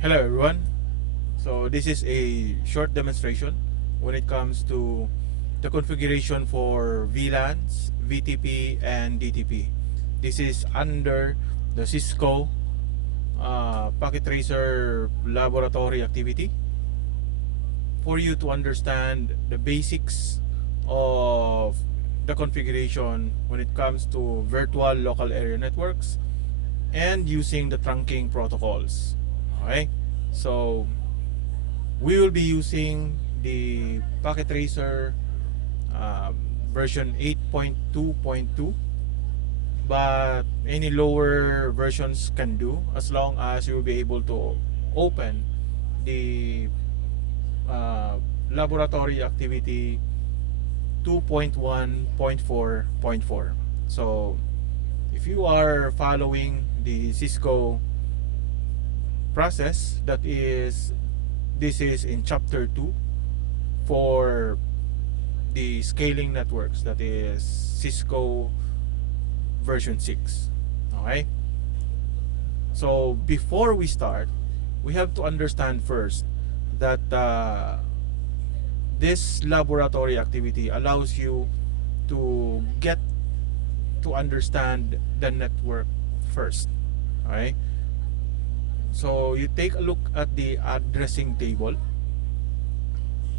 Hello everyone. So this is a short demonstration when it comes to the configuration for VLANs, VTP and DTP. This is under the Cisco Packet Tracer laboratory activity for you to understand the basics of the configuration when it comes to virtual local area networks and using the trunking protocols. Okay, so we will be using the Packet Tracer um, version 8.2.2, but any lower versions can do as long as you will be able to open the uh, laboratory activity 2.1.4.4. So if you are following the Cisco process, this is in chapter 2 for the scaling networks, that is Cisco version 6. Okay, so before we start, we have to understand first that this laboratory activity allows you to get to understand the network first. Okay, so you take a look at the addressing table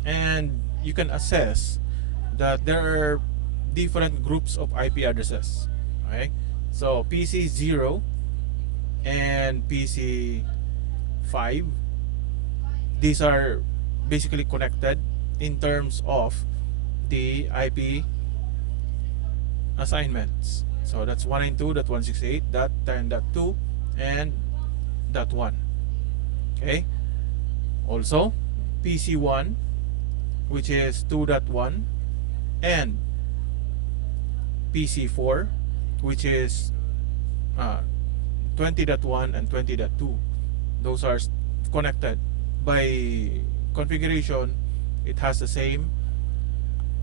and you can assess that there are different groups of IP addresses. Okay, so PC0 and PC5, these are basically connected in terms of the IP assignments. So that's 192.168.10.2 and .1. Okay, also PC1, which is 2.1, and PC4, which is 20.1 and 20.2. Those are connected by configuration. It has the same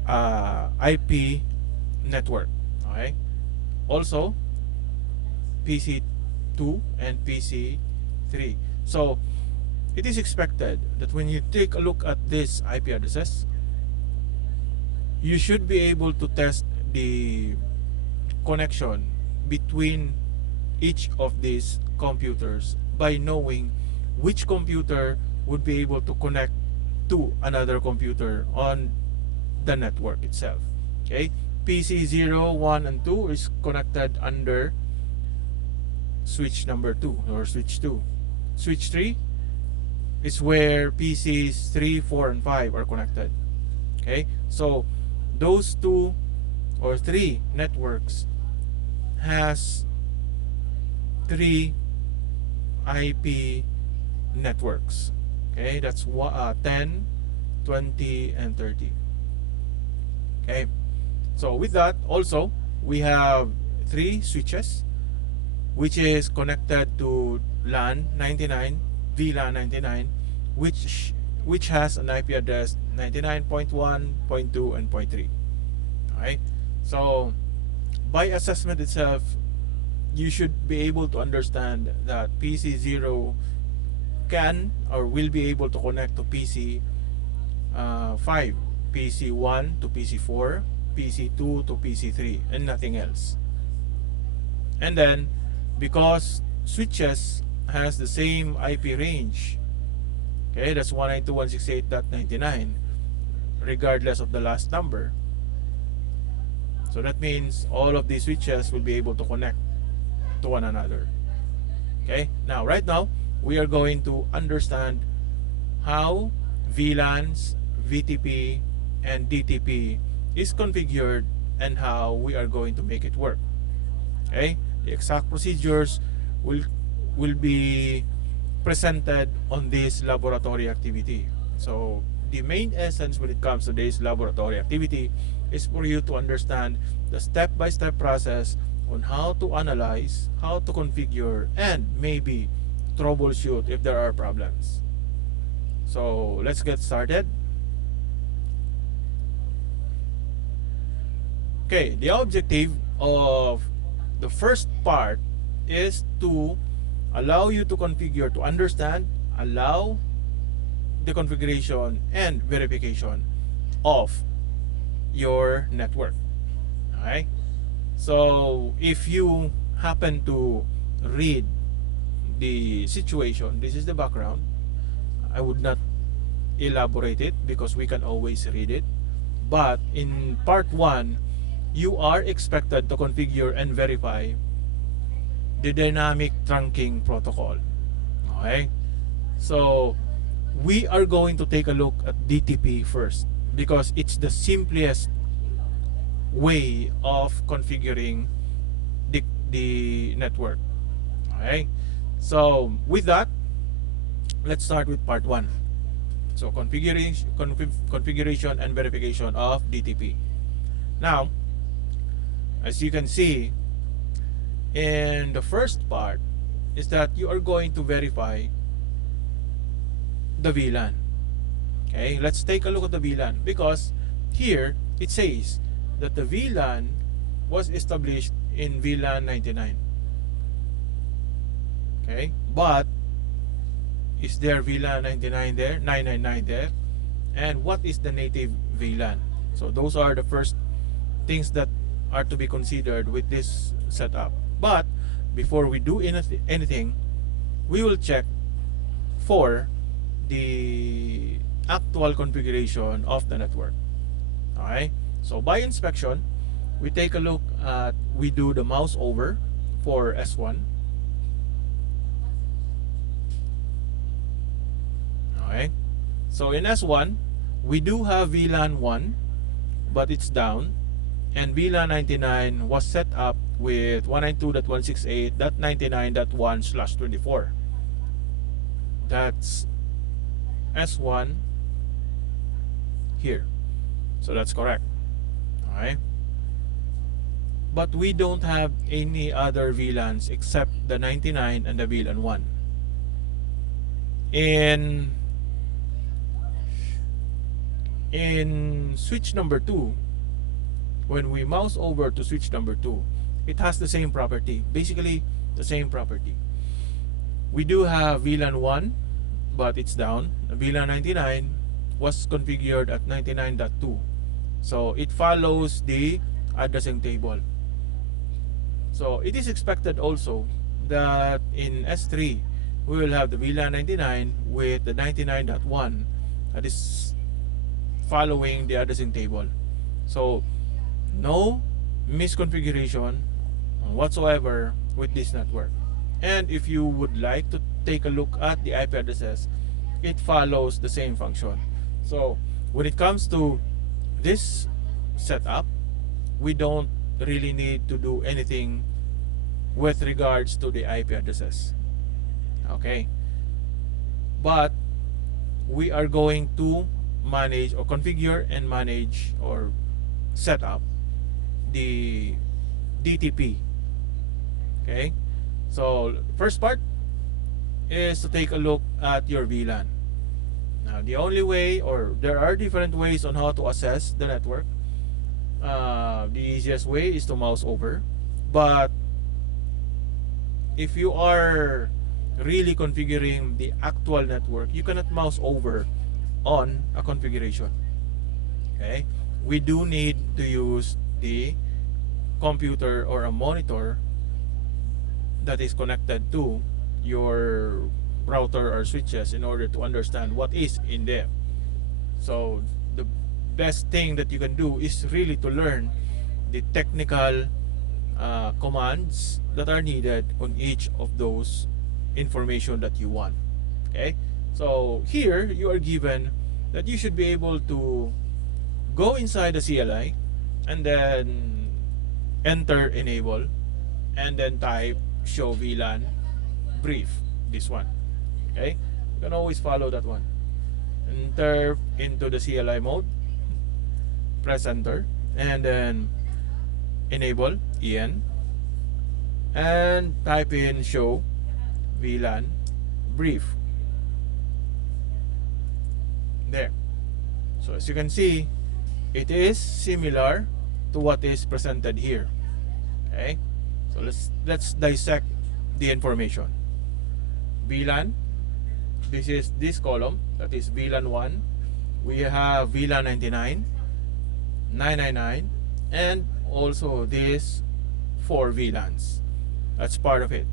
IP network. Okay, also PC2 and PC3. So it is expected that when you take a look at these IP addresses, you should be able to test the connection between each of these computers by knowing which computer would be able to connect to another computer on the network itself. Okay, PC 0, 1 and 2 is connected under switch number 2 or switch 2. Switch 3 is where PCs 3, 4 and 5 are connected. Okay, so those 2 or 3 networks has 3 IP networks. Okay, that's 10, 20 and 30. Okay, so with that also we have 3 switches which is connected to LAN 99, VLAN 99, which has an IP address 99.1, 0.2 and 0.3. Alright, so by assessment itself, you should be able to understand that PC0 can or will be able to connect to PC5, PC1 to PC4, PC2 to PC3 and nothing else. And then because switches has the same IP range, okay, that's 192.168.99 regardless of the last number. So that means all of these switches will be able to connect to one another. Okay, now right now we are going to understand how VLANs, VTP and DTP is configured and how we are going to make it work. Okay, the exact procedures will be presented on this laboratory activity. So the main essence when it comes to this laboratory activity is for you to understand the step-by-step process on how to analyze, how to configure, and maybe troubleshoot if there are problems. So let's get started. Okay, the objective of the first part is to allow you to configure, to understand allow the configuration and verification of your network. Okay? So if you happen to read the situation, this is the background. I would not elaborate it because we can always read it. But in part 1, you are expected to configure and verify the dynamic trunking protocol. Okay? So we are going to take a look at DTP first because it's the simplest way of configuring the network. Okay? So with that, let's start with part 1. So configuration and verification of DTP. Now, as you can see, in the first part is that you are going to verify the VLAN. Okay, let's take a look at the VLAN because here it says that the VLAN was established in VLAN 99. Okay, but is there VLAN 99 there, 999 there? And what is the native VLAN? So those are the first things that are to be considered with this setup. But before we do anything, we will check for the actual configuration of the network. Okay, so by inspection, we take a look at, we do the mouse over for S1. Okay, so in S1 we do have VLAN 1, but it's down, and VLAN 99 was set up with 192.168.99.1/24. That's S1 here, so that's correct. Alright, but we don't have any other VLANs except the 99 and the VLAN 1. In switch number 2, when we mouse over to switch number 2, it has the same property, basically the same property. We do have VLAN 1, but it's down. VLAN 99 was configured at 99.2, so it follows the addressing table. So it is expected also that in S3 we will have the VLAN 99 with the 99.1 that is following the addressing table. So no misconfiguration whatsoever with this network. And if you would like to take a look at the IP addresses, it follows the same function. So when it comes to this setup, we don't really need to do anything with regards to the IP addresses. Okay, but we are going to manage or configure and manage or set up the DTP. Okay, so first part is to take a look at your VLAN. Now the only way, or there are different ways on how to assess the network. The easiest way is to mouse over, but if you are really configuring the actual network, you cannot mouse over on a configuration. Okay, we do need to use the computer or a monitor that is connected to your router or switches in order to understand what is in there. So the best thing that you can do is really to learn the technical commands that are needed on each of those information that you want. Okay, so here you are given that you should be able to go inside the CLI and then enter enable and then type show VLAN brief, this one. Okay, you can always follow that one. Enter into the CLI mode, press enter, and then enable en and type in show VLAN brief. There. So as you can see, it is similar to what is presented here. Okay, so let's dissect the information. VLAN this is this column, that is VLAN 1. We have VLAN 99, 999, and also this 4 VLANs. That's part of it.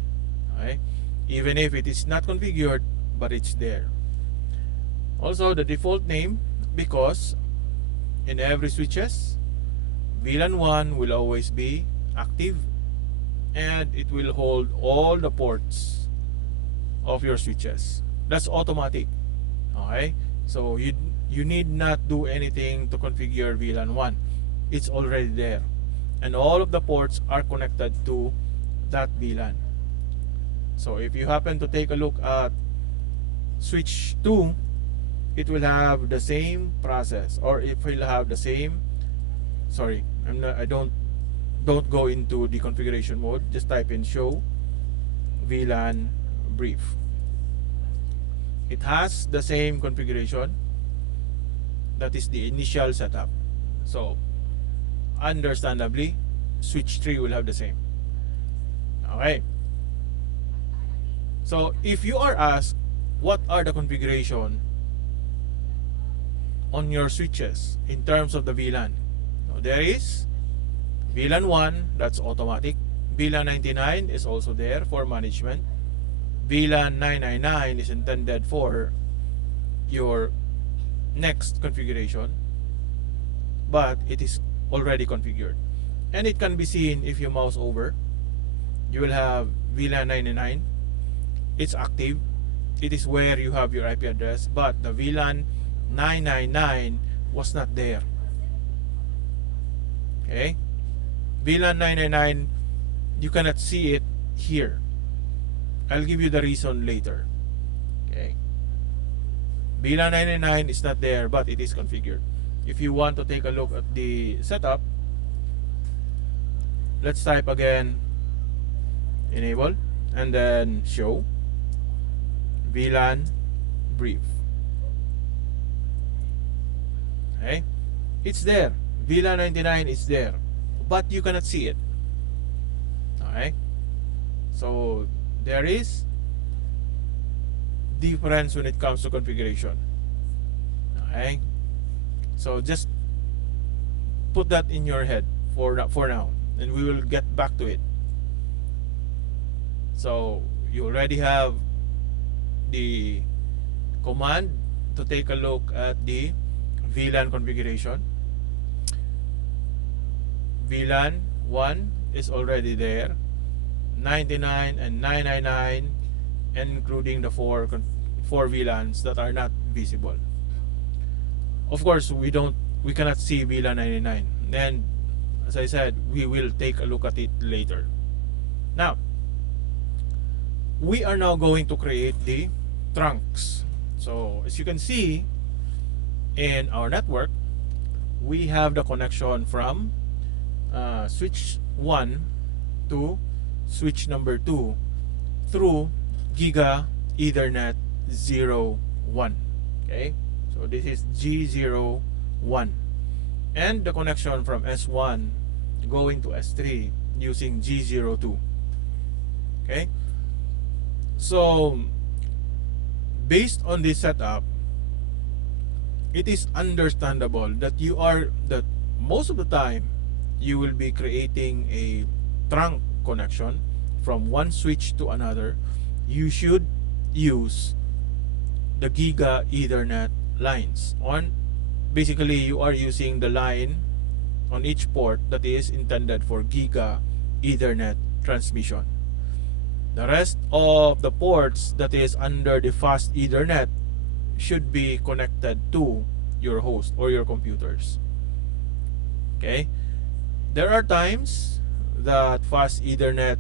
Okay? Even if it is not configured, but it's there. Also the default name, because in every switches, VLAN 1 will always be active, and it will hold all the ports of your switches. That's automatic. Okay, so you need not do anything to configure VLAN 1. It's already there, and all of the ports are connected to that VLAN. So if you happen to take a look at switch 2, it will have the same process, or it will have the same, sorry, I don't go into the configuration mode. Just type in show VLAN brief. It has the same configuration. That is the initial setup. So understandably, switch 3 will have the same. Okay, so if you are asked what are the configuration on your switches in terms of the VLAN, there is VLAN 1, that's automatic. VLAN 99 is also there for management. VLAN 999 is intended for your next configuration, but it is already configured, and it can be seen if you mouse over. You will have VLAN 99. It's active. It is where you have your IP address, but the VLAN 999 was not there. Okay, VLAN 999, you cannot see it here. I'll give you the reason later. Okay, VLAN 999 is not there, but it is configured. If you want to take a look at the setup, let's type again enable and then show VLAN brief. Okay, it's there. VLAN 99 is there, but you cannot see it. Okay, so there is difference when it comes to configuration. Okay, so just put that in your head for now, and we will get back to it. So you already have the command to take a look at the VLAN configuration. VLAN 1 is already there, 99 and 999, and including the four VLANs that are not visible. Of course, we cannot see VLAN 99. Then, as I said, we will take a look at it later. Now, we are now going to create the trunks. So, as you can see in our network, we have the connection from switch 1 to switch number 2 through Giga Ethernet 01. Okay, so this is G01, and the connection from S1 going to S3 using G02. Okay, so based on this setup, it is understandable that most of the time you will be creating a trunk connection from one switch to another. You should use the Giga Ethernet lines. Basically, you are using the line on each port that is intended for Giga Ethernet transmission. The rest of the ports that is under the fast Ethernet should be connected to your host or your computers. Okay, there are times that fast Ethernet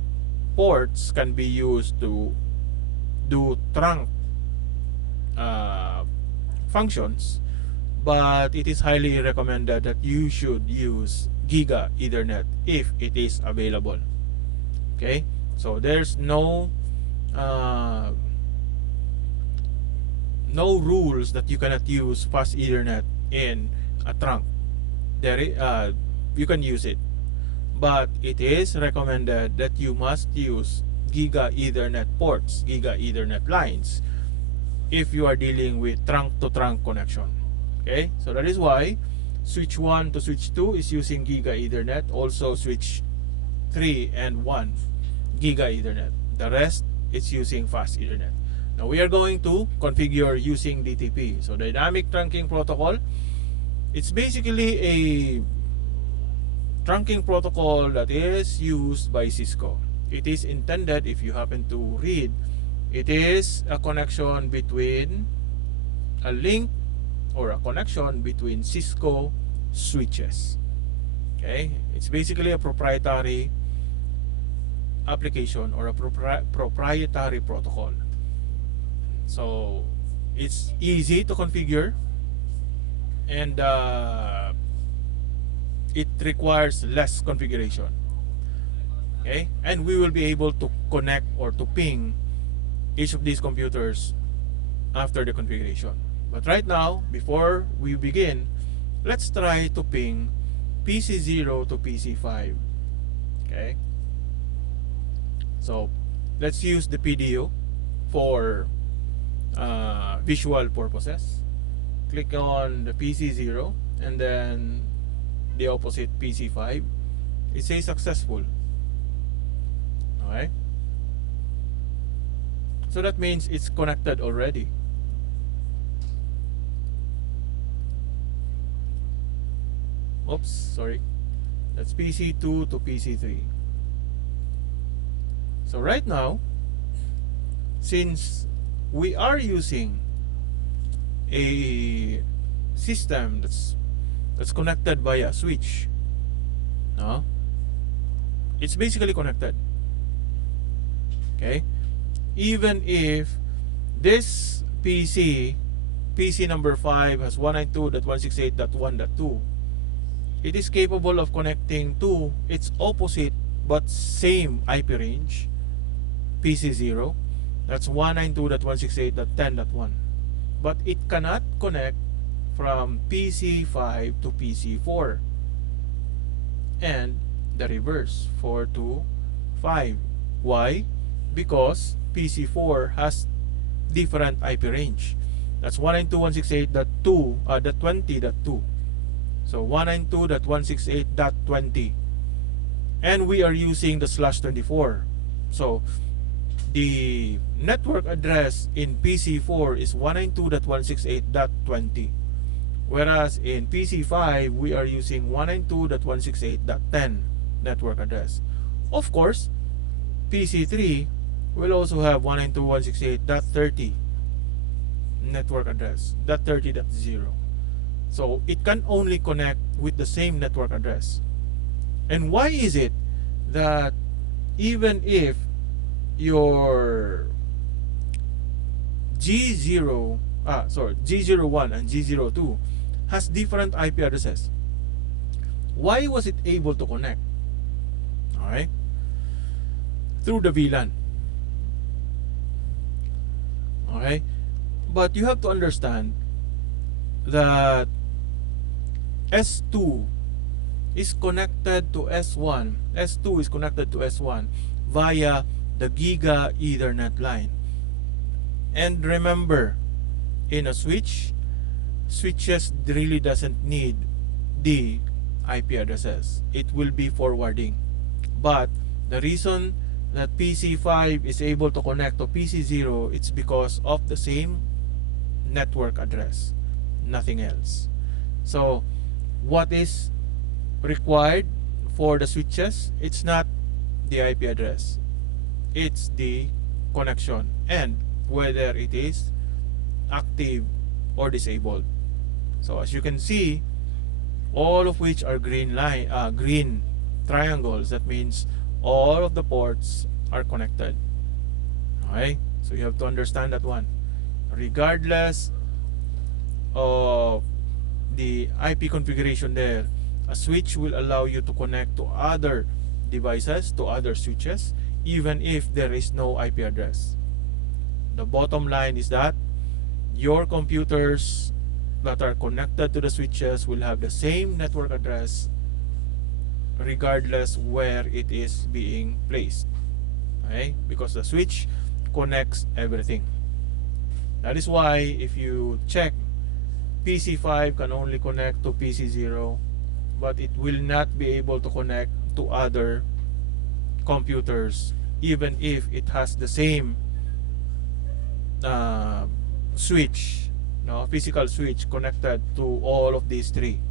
ports can be used to do trunk functions, but it is highly recommended that you should use Giga Ethernet if it is available. Okay, so there's no rules that you cannot use fast Ethernet in a trunk. You can use it, but it is recommended that you must use Giga Ethernet ports, Giga Ethernet lines, if you are dealing with trunk-to-trunk connection. Okay, so that is why switch 1 to switch 2 is using Giga Ethernet. Also switch 3 and 1 Giga Ethernet. The rest is using fast Ethernet. Now we are going to configure using DTP. So dynamic trunking protocol, it's basically a trunking protocol that is used by Cisco. It is intended, if you happen to read, it is a connection between a link or a connection between Cisco switches. Okay, it's basically a proprietary application or a proprietary protocol. So it's easy to configure, and it requires less configuration. Okay, and we will be able to connect or to ping each of these computers after the configuration. But right now, before we begin, let's try to ping PC0 to PC5. Okay, so let's use the PDU for visual purposes. Click on the PC0 and then the opposite PC5. It says successful. Okay, so that means it's connected already. Oops, sorry. That's PC2 to PC3. So right now, since we are using a system that's connected via switch, no? It's basically connected. Okay? Even if this PC number 5 has 192.168.1.2, it is capable of connecting to its opposite but same IP range, PC0. That's 192.168.10.1. But it cannot connect from PC5 to PC4. And the reverse, 4 to 5. Why? Because PC4 has different IP range. That's 192.168.20.2. So 192.168.20. And we are using the /24. So the network address in PC4 is 192.168.20. Whereas in PC5, we are using 192.168.10 network address. Of course, PC3 will also have 192.168.30 network address, .30.0. So it can only connect with the same network address. And why is it that even if your G01 and G02 has different IP addresses, why was it able to connect? Alright, through the VLAN. Okay, but you have to understand that S2 is connected to S1. S2 is connected to S1 via the Giga Ethernet line. And remember, in a switches really doesn't need the IP addresses. It will be forwarding. But the reason that PC5 is able to connect to PC0, it's because of the same network address, nothing else. So what is required for the switches? It's not the IP address, it's the connection and whether it is active or disabled. So as you can see, all of which are green triangles. That means all of the ports are connected. Okay, so you have to understand that one. Regardless of the IP configuration there, a switch will allow you to connect to other devices, to other switches, even if there is no IP address. The bottom line is that your computers that are connected to the switches will have the same network address regardless where it is being placed. Okay? Because the switch connects everything. That is why if you check, PC5 can only connect to PC0, but it will not be able to connect to other computers even if it has the same switch, no, physical switch connected to all of these three,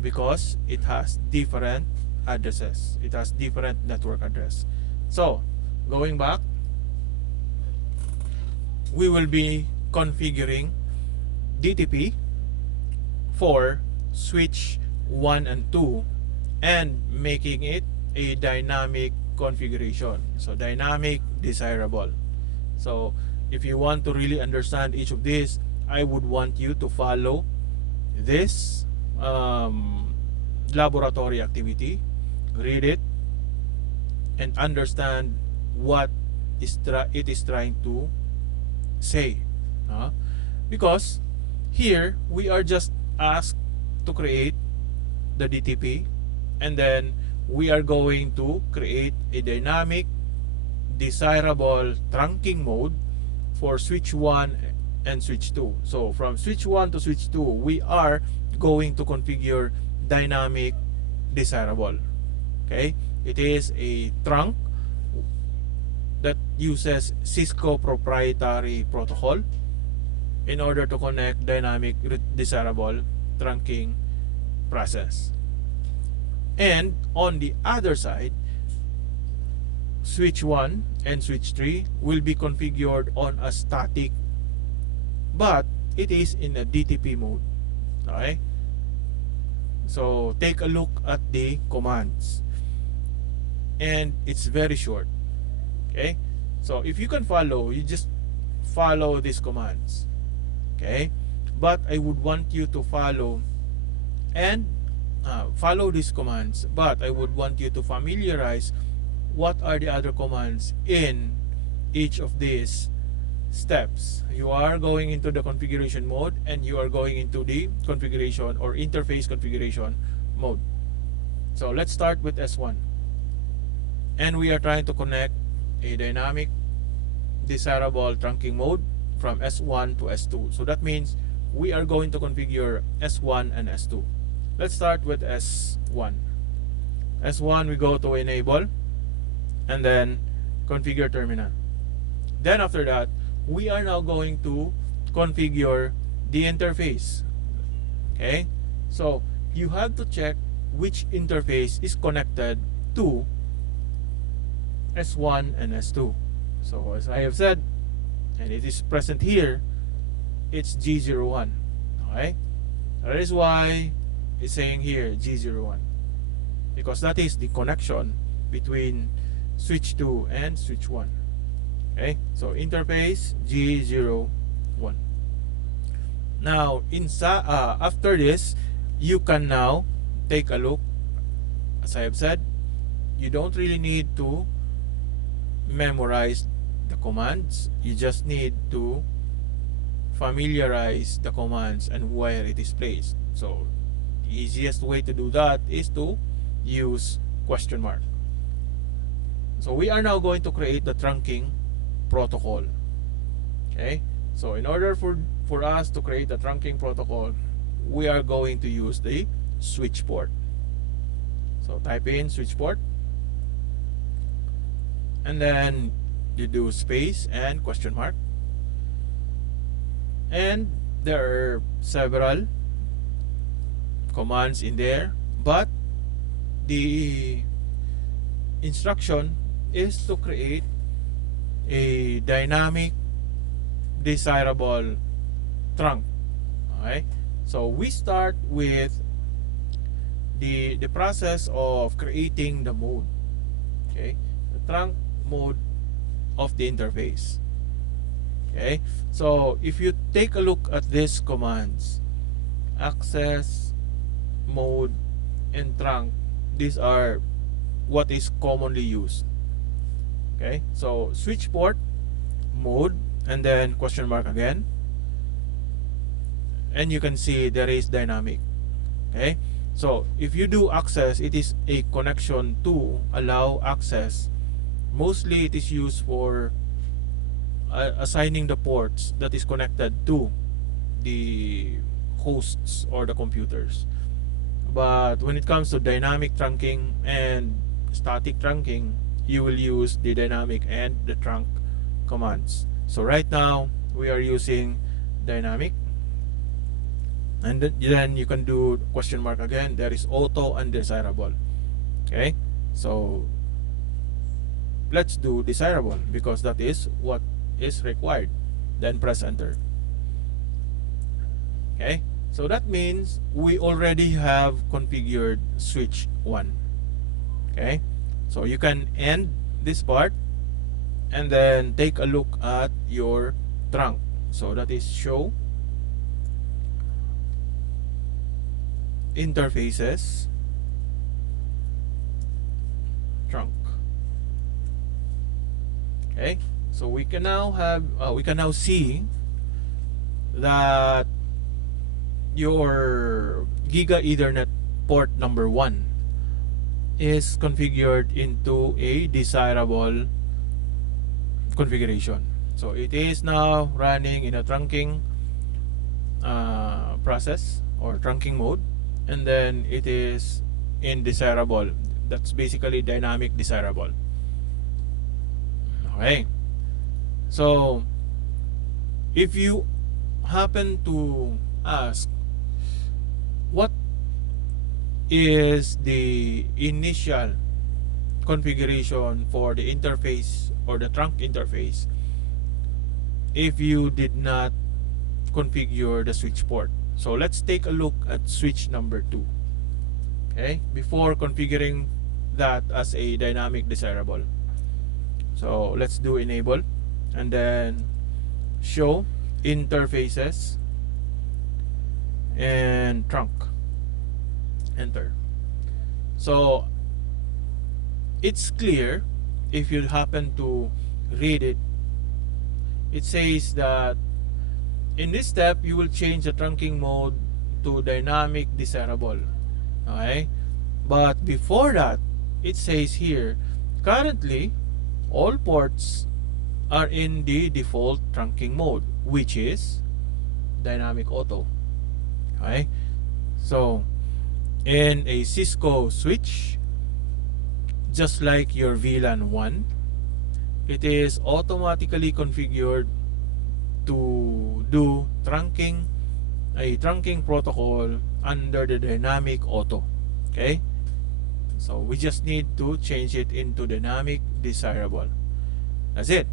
because it has different addresses, it has different network address. So going back, we will be configuring DTP for switch 1 and 2 and making it a dynamic configuration, so dynamic desirable. So if you want to really understand each of these, I would want you to follow this laboratory activity, read it, and understand what it is trying to say. Because here we are just asked to create the DTP, and then we are going to create a dynamic desirable trunking mode for switch 1 and switch 2. So from switch 1 to switch 2, we are going to configure dynamic desirable. Okay, it is a trunk that uses Cisco proprietary protocol in order to connect dynamic desirable trunking process. And on the other side, switch 1 and switch 3 will be configured on a static, but it is in a DTP mode. Okay, so take a look at the commands, and it's very short. Okay, so if you can follow, you just follow these commands. Okay, but I would want you to follow and follow these commands, but I would want you to familiarize what are the other commands in each of these steps. You are going into the configuration mode, and you are going into the configuration or interface configuration mode. So let's start with S1, and we are trying to connect a dynamic desirable trunking mode from S1 to S2. So that means we are going to configure S1 and S2. Let's start with S1. S1, we go to enable and then configure terminal. Then after that, we are now going to configure the interface. Okay, so you have to check which interface is connected to S1 and S2. So as I have said, and it is present here, it's G01. Okay, that is why it's saying here G01, because that is the connection between switch 2 and switch 1. Okay, so interface G01. Now after this, you can now take a look. As I have said, you don't really need to memorize the commands, you just need to familiarize the commands and where it is placed. So the easiest way to do that is to use question mark. So we are now going to create the trunking protocol. Okay, so in order for us to create the trunking protocol, we are going to use the switch port. So type in switch port, and then you do space and question mark, and there are several commands in there, but the instruction is to create a dynamic desirable trunk. Okay, so we start with the process of creating the mode. Okay, the trunk mode of the interface. Okay, so if you take a look at these commands, access, mode, and trunk, these are what is commonly used. Okay, so switch port, mode, and then question mark again, and you can see there is dynamic. Okay, so if you do access, it is a connection to allow access. Mostly it is used for assigning the ports that is connected to the hosts or the computers. But when it comes to dynamic trunking and static trunking, you will use the dynamic and the trunk commands. So right now we are using dynamic, and then you can do question mark again. There is auto and desirable. Okay, so let's do desirable because that is what is required. Then press enter. Okay, so that means we already have configured switch 1. Okay, so you can end this part and then take a look at your trunk. So that is show interfaces trunk. Okay, so we can now see that your Giga Ethernet port number 1 is configured into a desirable configuration. So it is now running in a trunking process or trunking mode, and then it is in desirable. That's basically dynamic desirable. Okay, so if you happen to ask what is the initial configuration for the interface or the trunk interface if you did not configure the switch port. So let's take a look at switch number 2. Okay, before configuring that as a dynamic desirable. So let's do enable and then show interfaces and trunk. Enter. So it's clear if you happen to read it. It says that in this step you will change the trunking mode to dynamic desirable. Okay, but before that it says here currently all ports are in the default trunking mode, which is dynamic auto. Okay, so in a Cisco switch, just like your VLAN 1, it is automatically configured to do trunking, a trunking protocol under the dynamic auto. Okay, so we just need to change it into dynamic desirable. That's it.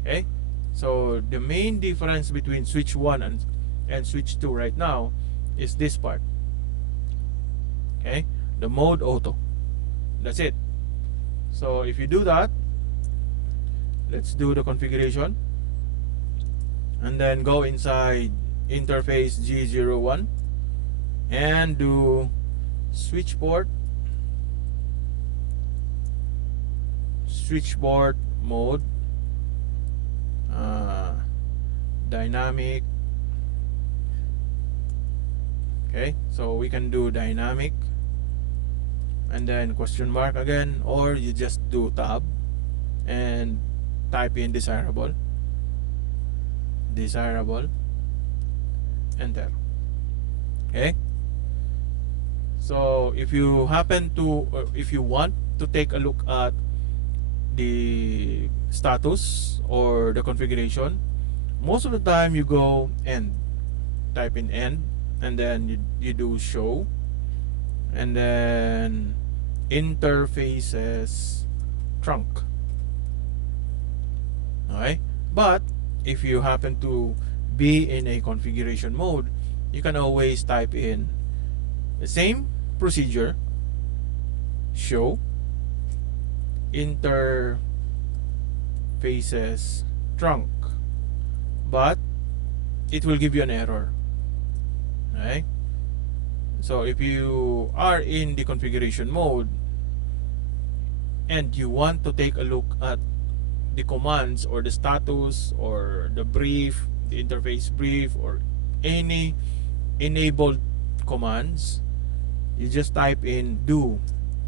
Okay, so the main difference between switch 1 and switch 2 right now is this part. Okay, the mode auto. That's it. So if you do that, let's do the configuration and then go inside interface G01 and do switch port mode dynamic. Okay, so we can do dynamic and then question mark again, or you just do tab and type in desirable, enter. Okay, so if you happen to, or if you want to take a look at the status or the configuration, most of the time you go end, type in end, and then you do show and then interfaces trunk. Okay, but if you happen to be in a configuration mode, you can always type in the same procedure, show interfaces trunk, but it will give you an error. Okay, so if you are in the configuration mode and you want to take a look at the commands or the status or the brief, the interface brief, or any enabled commands, you just type in do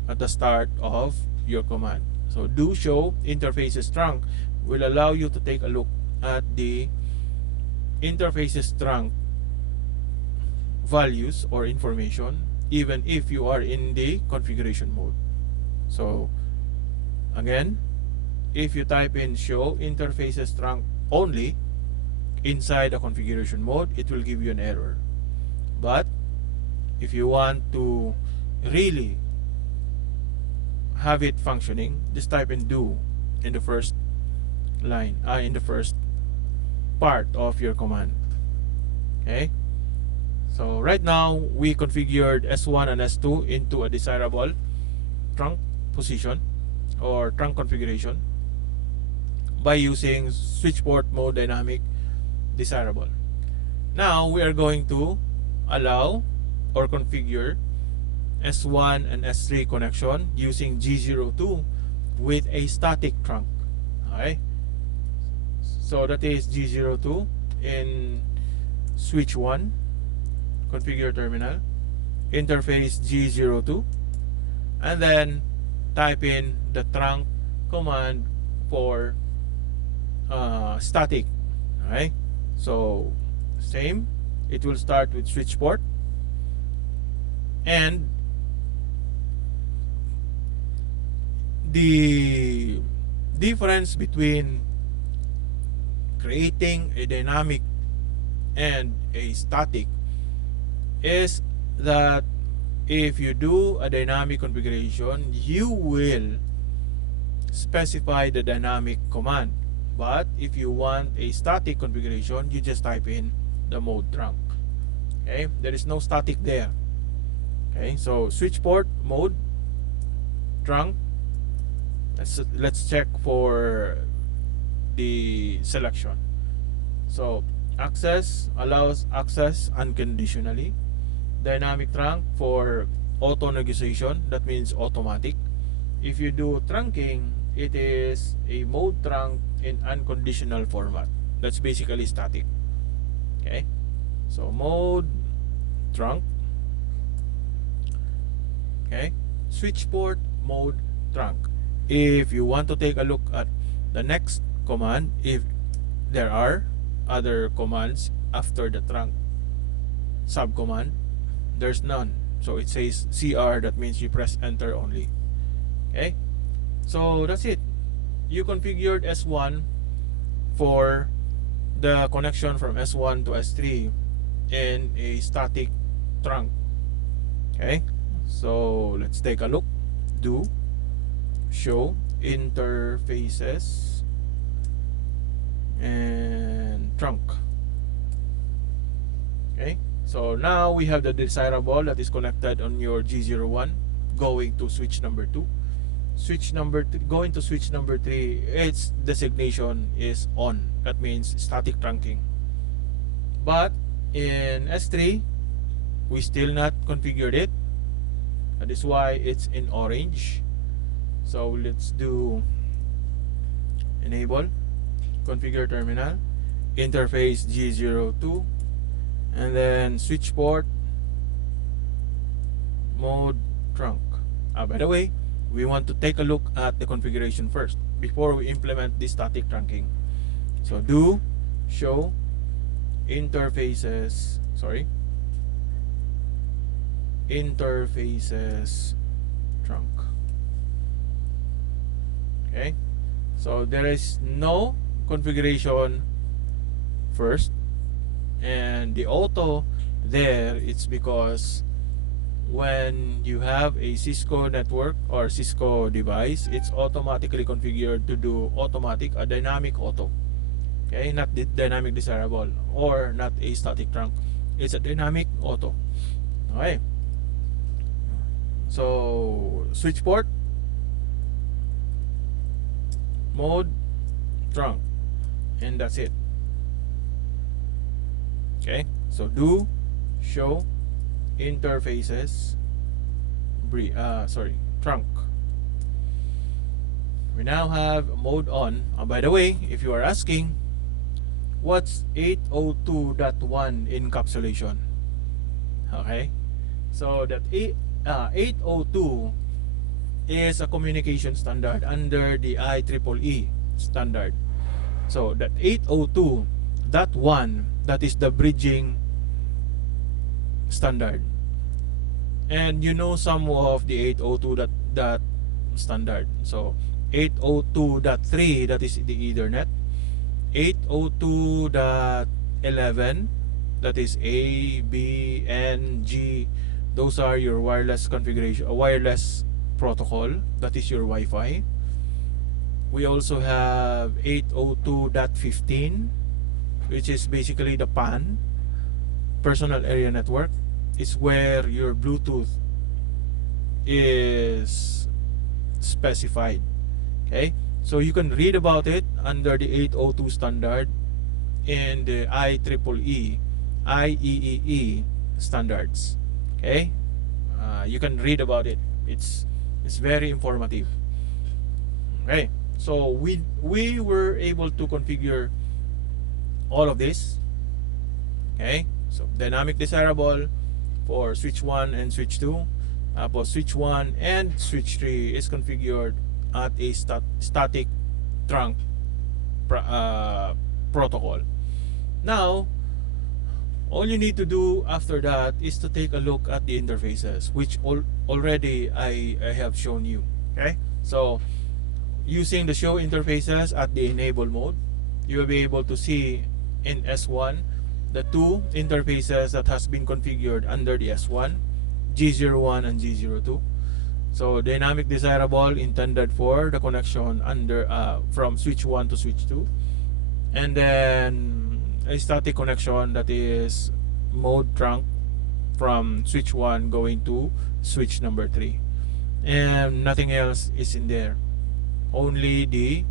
at the start of your command. So do show interfaces trunk will allow you to take a look at the interfaces trunk values or information even if you are in the configuration mode. So again, if you type in show interfaces trunk only inside the configuration mode, it will give you an error. But if you want to really have it functioning, just type in do in the first line, in the first part of your command. Okay, so right now we configured S1 and S2 into a desirable trunk position or trunk configuration by using switch port mode dynamic desirable. Now we are going to allow or configure S1 and S3 connection using G02 with a static trunk. Okay, so that is G02 in switch 1, configure terminal, interface G02, and then type in the trunk command for static. Okay, so same, it will start with switch port, and the difference between creating a dynamic and a static is that if you do a dynamic configuration, you will specify the dynamic command. But if you want a static configuration, you just type in the mode trunk. Okay, there is no static there. Okay, so switch port mode trunk. Let's check for the selection. So access allows access unconditionally. Dynamic trunk for auto negotiation, that means automatic. If you do trunking, it is a mode trunk in unconditional format. That's basically static. Okay, so mode trunk. Okay, switch port mode trunk. If you want to take a look at the next command, if there are other commands after the trunk subcommand, there's none. So it says CR, that means you press enter only. Okay, so that's it. You configured S1 for the connection from S1 to S3 in a static trunk. Okay, so let's take a look. Do show interfaces and trunk. Okay, so now we have the desirable that is connected on your G01 going to switch number 2. Going to switch number 3, its designation is on. That means static trunking. But in S3, we still not configured it. That is why it's in orange. So let's do enable, configure terminal, interface G02, and then switch port mode trunk. By the way, we want to take a look at the configuration first before we implement the static trunking. So do show interfaces trunk. Okay, so there is no configuration first, and the auto there, it's because when you have a Cisco network or Cisco device, it's automatically configured to do a dynamic auto. Okay, not the dynamic desirable or not a static trunk, it's a dynamic auto. Okay, so switch port mode trunk, and that's it. Okay, so do show interfaces trunk. We now have mode on. By the way, if you are asking, what's 802.1 encapsulation? Okay, so that 802 is a communication standard under the IEEE standard. So that 802, that one, that is the bridging standard. And you know some of the 802 that standard. So 802.3, that is the Ethernet. 802.11, that is A, B, N, G. Those are your wireless configuration, wireless protocol. That is your Wi-Fi. We also have 802.15, which is basically the PAN, personal area network. Is where your Bluetooth is specified. Okay, so you can read about it under the 802 standard in the IEEE standards. Okay, you can read about it. It's very informative. Okay, so we were able to configure all of this. Okay, so dynamic desirable for switch 1 and switch 2. Switch 1 and switch 3 is configured at a static trunk protocol. Now, all you need to do after that is to take a look at the interfaces, which already I have shown you. Okay, so using the show interfaces at the enable mode, you will be able to see in S1 the two interfaces that has been configured under the S1, G01 and G02. So dynamic desirable intended for the connection under from switch 1 to switch 2, and then a static connection that is mode trunk from switch 1 going to switch number 3, and nothing else is in there, only the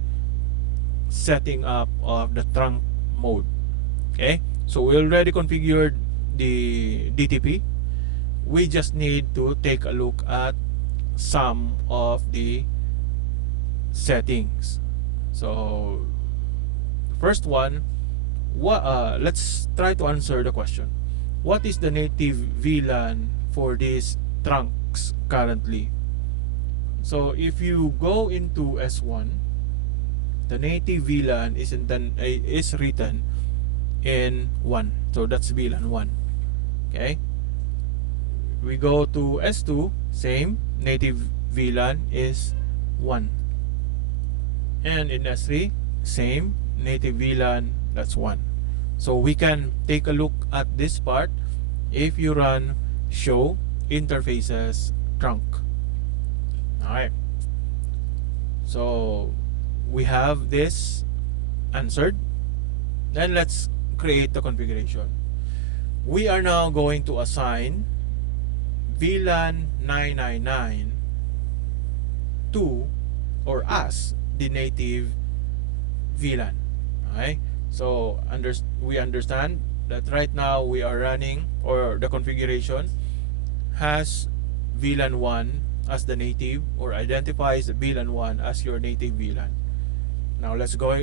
setting up of the trunk mode. Okay, so we already configured the DTP. We just need to take a look at some of the settings. So first one, let's try to answer the question: what is the native VLAN for these trunks currently? So if you go into S1, the native VLAN is written in 1. So that's VLAN 1. Okay, we go to S2, same, native VLAN is 1. And in S3, same, native VLAN, that's 1. So we can take a look at this part if you run show interfaces trunk. Alright, so we have this answered. Then let's create the configuration. We are now going to assign VLAN 999 to or as the native VLAN. Okay, so we understand that right now we are running, or the configuration has VLAN 1 as the native, or identifies VLAN 1 as your native VLAN. Now let's go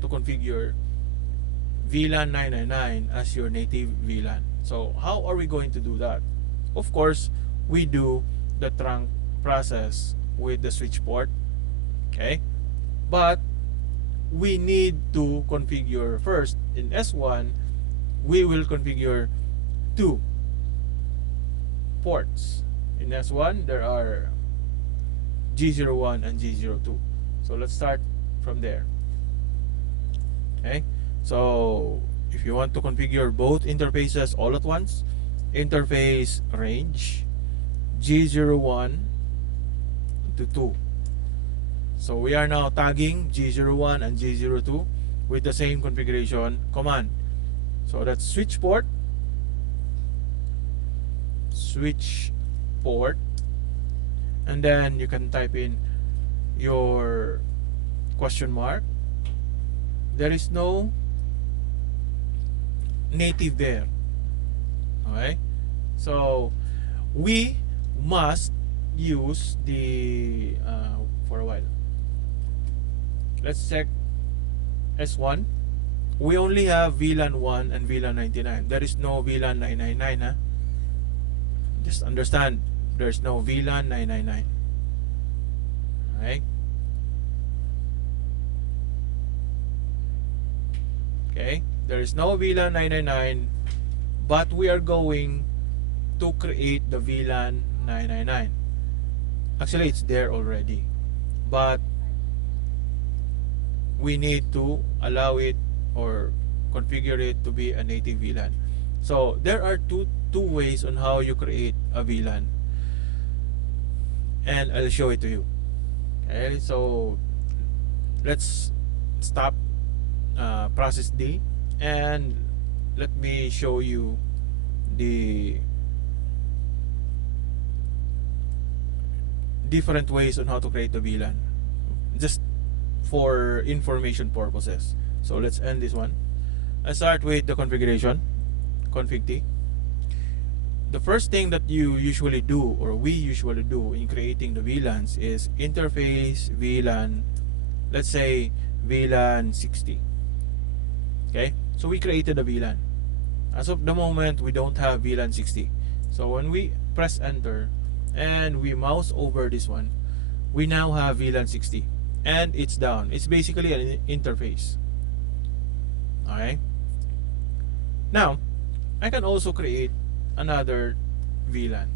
to configure VLAN 999 as your native VLAN. So how are we going to do that? Of course, we do the trunk process with the switch port. Okay, but we need to configure first. In S1, we will configure 2 ports. In S1, there are G01 and G02. So let's start from there. Okay, so if you want to configure both interfaces all at once, interface range G01 to 2. So we are now tagging G01 and G02 with the same configuration command. So that's switch port, and then you can type in your question mark. There is no native there. Okay, so we must use the for a while. Let's check S1. We only have VLAN 1 and VLAN 99. There is no VLAN 999. Huh? Just understand, there's no VLAN 999. Okay, Okay, there is no VLAN 999, but we are going to create the VLAN 999. Actually, it's there already, but we need to allow it or configure it to be a native VLAN. So there are two ways on how you create a VLAN, and I'll show it to you. Okay, so let's stop process D, and let me show you the different ways on how to create the VLAN, just for information purposes. So let's end this one. I start with the configuration, config T. The first thing that you usually do, or we usually do in creating the VLANs, is interface VLAN, let's say VLAN 60. Okay, so we created a VLAN. As of the moment, we don't have VLAN 60. So when we press enter and we mouse over this one, we now have VLAN 60, and it's down. It's basically an interface. Alright, now I can also create another VLAN.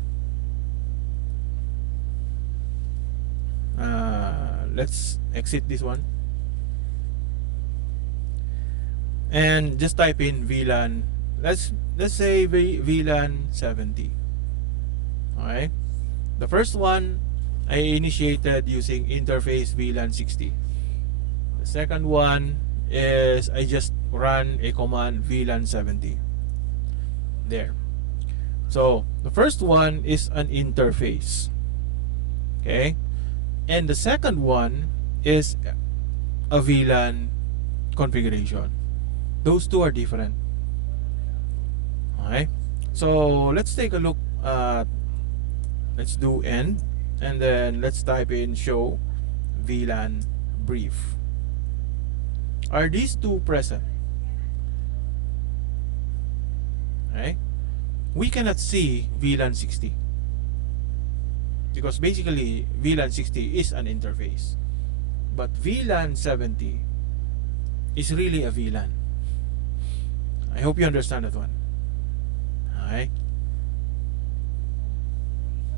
Let's exit this one and just type in VLAN. Let's say VLAN 70. Alright, the first one I initiated using interface VLAN 60. The second one is I just run a command VLAN 70. There. So the first one is an interface, okay, and the second one is a VLAN configuration. Those two are different. Alright, so let's take a look at, let's do end, and then let's type in show VLAN brief. Are these two present? Okay, we cannot see VLAN 60 because basically VLAN 60 is an interface, but VLAN 70 is really a VLAN. I hope you understand that one. Alright,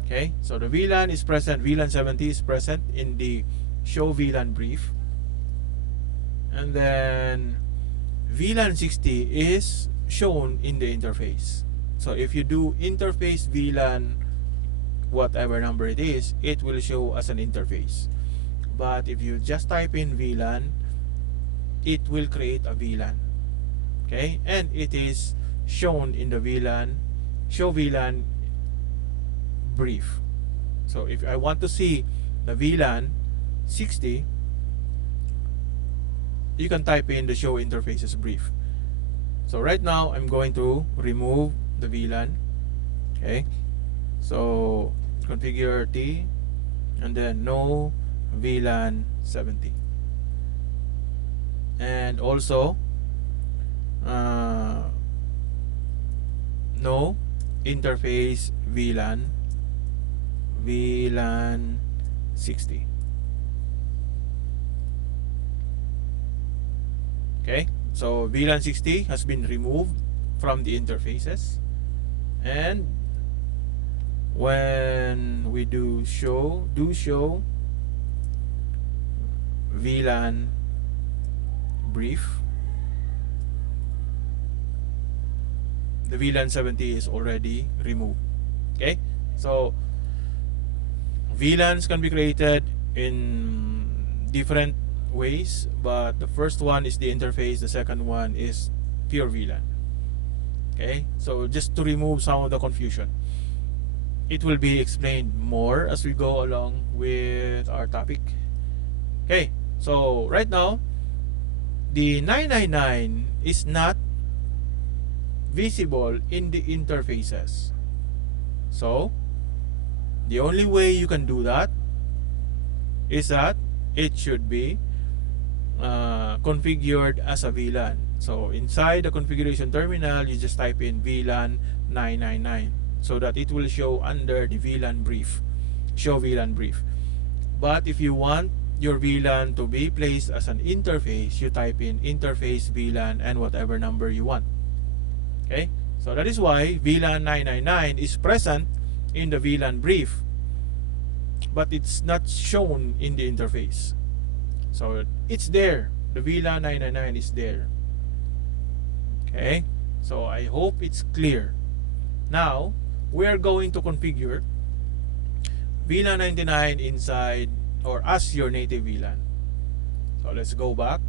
okay, so the VLAN is present, VLAN 70 is present in the show VLAN brief, and then VLAN 60 is shown in the interface. So if you do interface VLAN, whatever number it is, it will show as an interface. But if you just type in VLAN, it will create a VLAN. Okay, and it is shown in the VLAN show VLAN brief. So if I want to see the VLAN 60, you can type in the show interfaces brief. So right now I'm going to remove the VLAN. Okay, so configure T and then no VLAN 70, and also no interface VLAN 60. Okay, so VLAN 60 has been removed from the interfaces, and when we do show VLAN brief, the VLAN 70 is already removed. Okay, so VLANs can be created in different ways, but the first one is the interface, the second one is pure VLAN. Okay, so just to remove some of the confusion, it will be explained more as we go along with our topic. Okay, so right now the 999 is not visible in the interfaces. So the only way you can do that is that it should be configured as a VLAN. So inside the configuration terminal, you just type in VLAN 999 so that it will show under the VLAN brief, show VLAN brief. But if you want your VLAN to be placed as an interface, you type in interface VLAN and whatever number you want. Okay, so that is why VLAN 999 is present in the VLAN brief, but it's not shown in the interface. So it's there, the VLAN 999 is there. Okay, so I hope it's clear. Now we are going to configure VLAN 99 inside or as your native VLAN. So let's go back.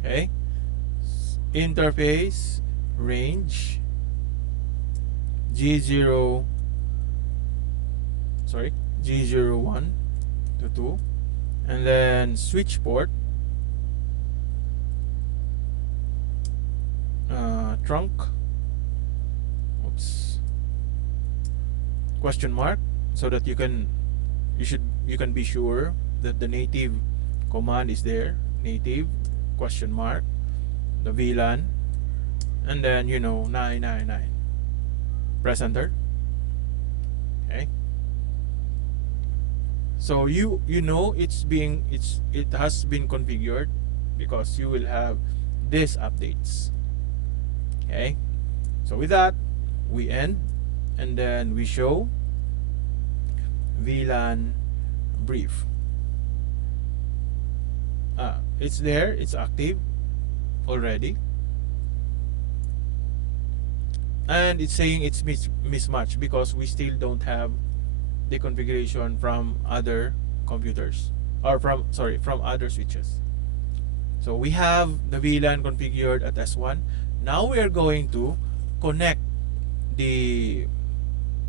Okay, interface range G0, sorry, G01 to 2, and then switch port trunk, oops, question mark, so that you can be sure that the native command is there. Native question mark, the VLAN, and then 999. Press enter. Okay, so it has been configured because you will have these updates. Okay, so with that we end, and then we show VLAN brief. It's there, it's active already, and it's saying it's mismatched because we still don't have the configuration from other computers, or from other switches. So we have the VLAN configured at S1. Now we are going to connect the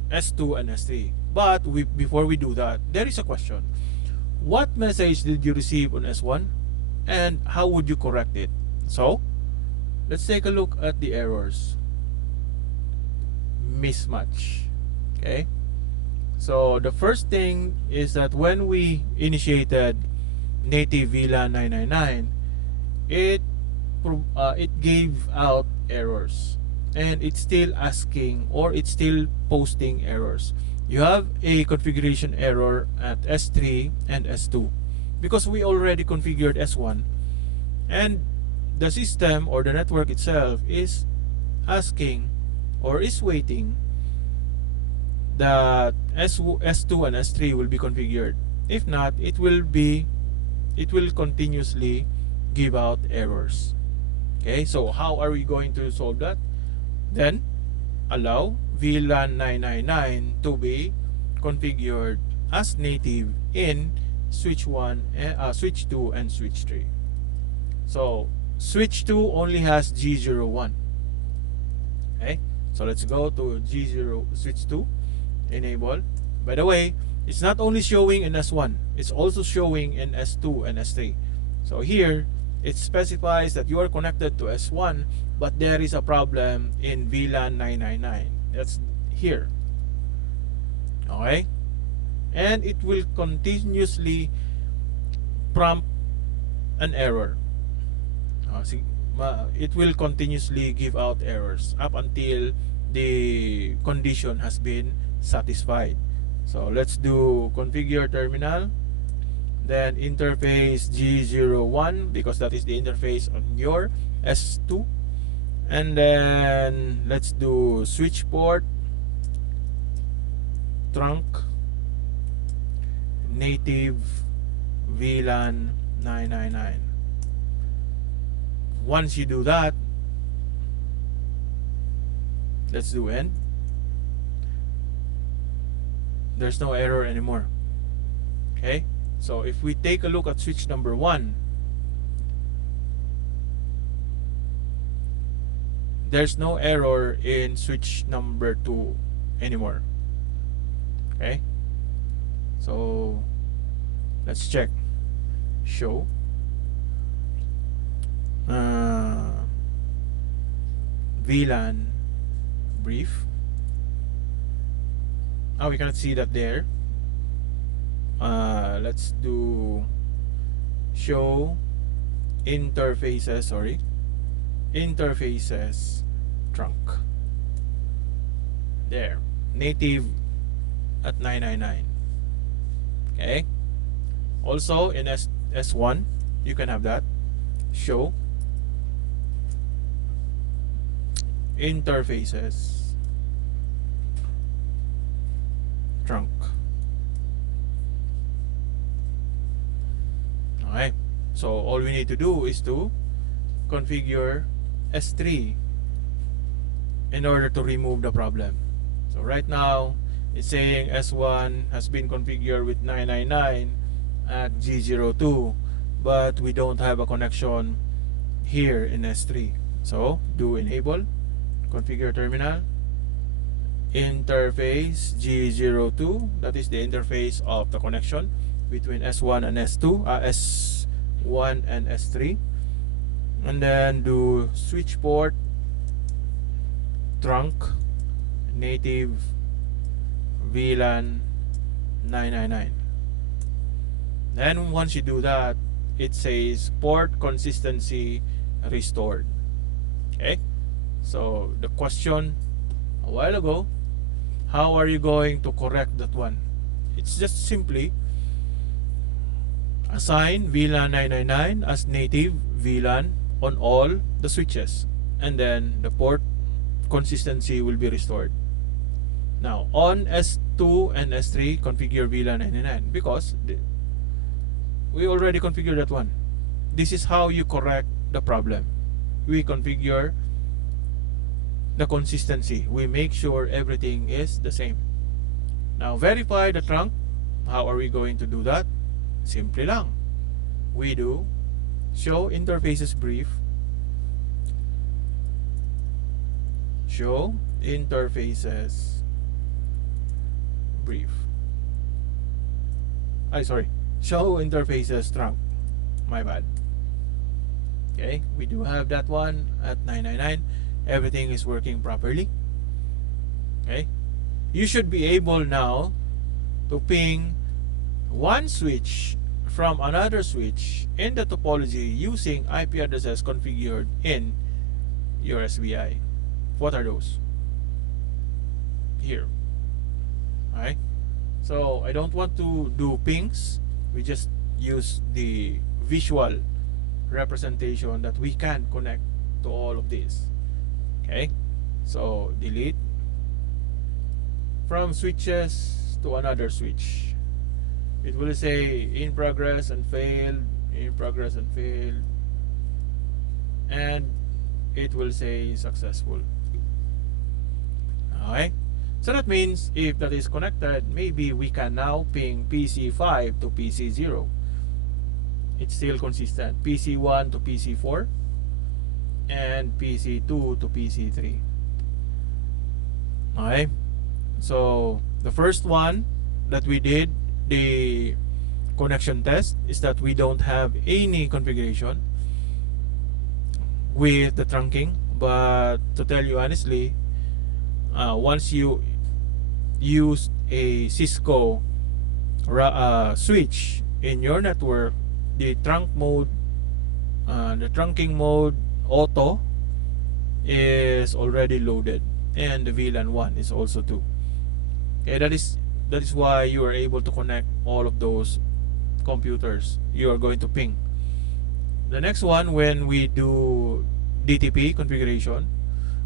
S2 and S3. But before we do that, there is a question. What message did you receive on S1 and how would you correct it? So let's take a look at the errors. Mismatch. Okay, so the first thing is that when we initiated native VLAN 999, it gave out errors, and it's still asking, or it's still posting errors. You have a configuration error at S3 and S2 because we already configured S1, and the system or the network itself is asking or is waiting that S2 and S3 will be configured. If not, it will continuously give out errors. Okay, so how are we going to solve that? Then allow VLAN 999 to be configured as native in switch 1, switch 2 and switch 3. So switch 2 only has G01. Okay, so let's go to switch 2, enable. By the way, it's not only showing in S1, it's also showing in S2 and S3. So here it specifies that you are connected to S1, but there is a problem in VLAN 999. That's here. Okay, and it will continuously prompt an error. It will continuously give out errors up until the condition has been satisfied. So let's do configure terminal, then interface G01 because that is the interface on your S2, and then let's do switch port trunk native VLAN 999. Once you do that, let's do end. There's no error anymore. Okay, so if we take a look at switch number 1, there's no error in switch number 2 anymore. Okay, so let's check. Show VLAN brief. We cannot see that there. Let's do show interfaces, interfaces trunk. There, native at 999. Okay, Also in S1 you can have that. Show interfaces trunk. Okay, so all we need to do is to configure S3 in order to remove the problem. So right now it's saying S1 has been configured with 999 at G02, but we don't have a connection here in S3. So do enable configure terminal interface G02, that is the interface of the connection between S1 and S2, S1 and S3, and then do switch port trunk native VLAN 999. Then once you do that, it says port consistency restored. Okay, so the question a while ago, how are you going to correct that one? It's just simply assign VLAN 999 as native VLAN on all the switches, and then the port consistency will be restored. Now on S2 and S3 configure VLAN 999 because we already configured that one. This is how you correct the problem. We configure the consistency. We make sure everything is the same. Now verify the trunk. How are we going to do that? Simply lang. We do show interfaces brief. Show interfaces brief. Show interfaces trunk. My bad. Okay, we do have that one at 999. Everything is working properly. Okay, you should be able now to ping one switch from another switch in the topology using IP addresses configured in your SBI. What are those? Here. Alright, so I don't want to do pings. We just use the visual representation that we can connect to all of this. Okay, so delete from switches to another switch. It will say in progress and failed, in progress and failed, and it will say successful. Okay, so that means if that is connected, maybe we can now ping PC5 to PC0. It's still consistent. PC1 to PC4 and PC2 to PC3. Okay, so the first one that we did, the connection test, is that we don't have any configuration with the trunking. But to tell you honestly, once you use a Cisco switch in your network, the trunk mode, the trunking mode auto is already loaded, and the VLAN 1 is also too. Okay, that is why you are able to connect all of those computers you are going to ping. The next one, when we do DTP configuration,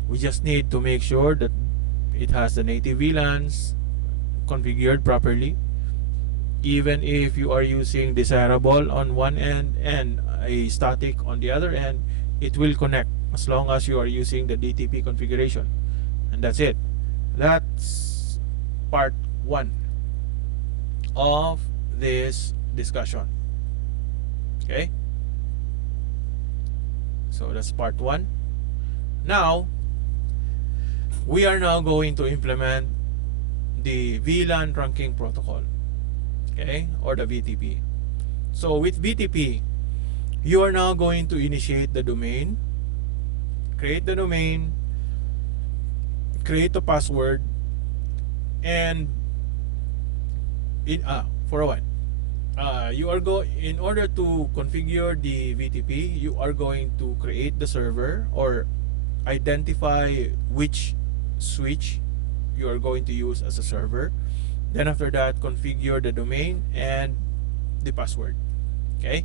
we just need to make sure that it has the native VLANs configured properly. Even if you are using desirable on one end and a static on the other end, it will connect as long as you are using the DTP configuration. And that's it. That's part 1 of this discussion. Okay, so that's part 1. Now we are now going to implement the VLAN trunking protocol, okay, or the VTP. So with VTP, you are now going to initiate the domain, create the domain, create a password, and for a while, you are in order to configure the VTP, you are going to create the server or identify which switch you are going to use as a server. Then after that, configure the domain and the password, okay,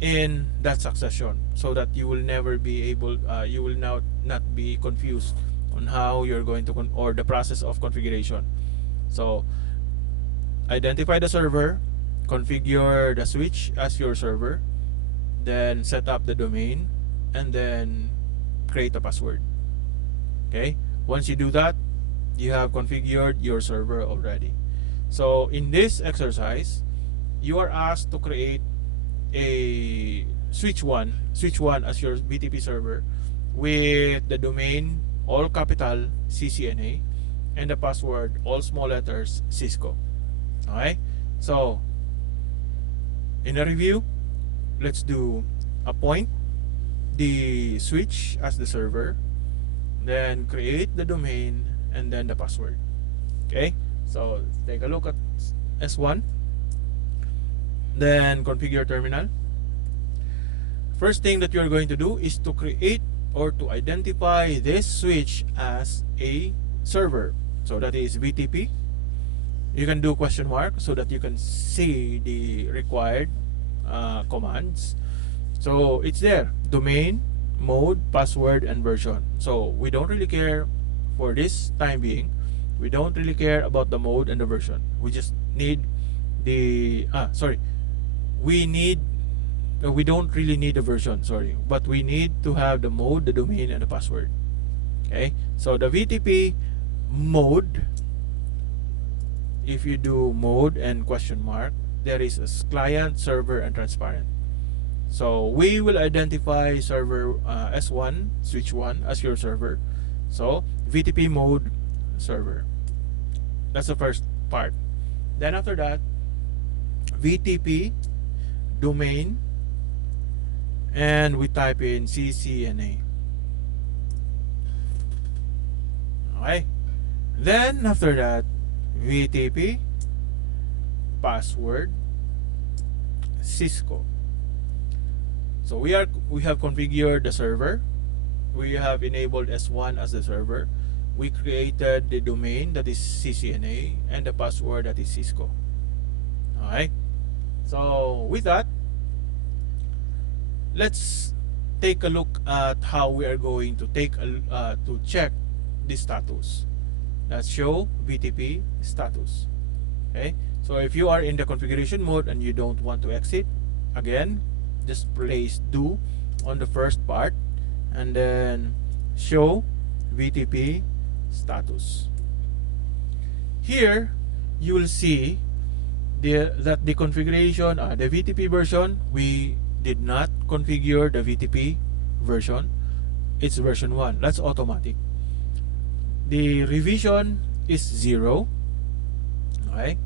in that succession, so that you will never be able, you will now not be confused on how you're going to or the process of configuration. So identify the server, configure the switch as your server, then set up the domain, and then create a password. Okay, once you do that, you have configured your server already. So in this exercise, you are asked to create a switch 1 as your VTP server with the domain all capital CCNA and the password all small letters Cisco. Okay, so in a review, let's do appoint the switch as the server, then create the domain, and then the password. Okay, so let's take a look at S1, then configure terminal. First thing that you're going to do is to create or to identify this switch as a server. So that is VTP. You can do question mark so that you can see the required commands. So it's there: domain, mode, password, and version. So we don't really care for this time being. We don't really care about the mode and the version. We just need the we don't really need a version, sorry, but we need to have the mode, the domain, and the password. Okay, so the VTP mode, if you do mode and question mark, there is a client, server, and transparent. So we will identify server S1, switch 1 as your server. So VTP mode server. That's the first part. Then after that, VTP domain, and we type in CCNA. Okay. Then after that, VTP password Cisco. So we have configured the server. We have enabled S1 as the server. We created the domain, that is CCNA, and the password, that is Cisco. Alright. So with that, let's take a look at how we are going to to check the status. Let's show VTP status. Okay, so if you are in the configuration mode and you don't want to exit, again, just place do on the first part and then show VTP status. Here you will see that the configuration, the VTP version, we did not configure the VTP version. It's version 1. That's automatic. The revision is 0. Okay,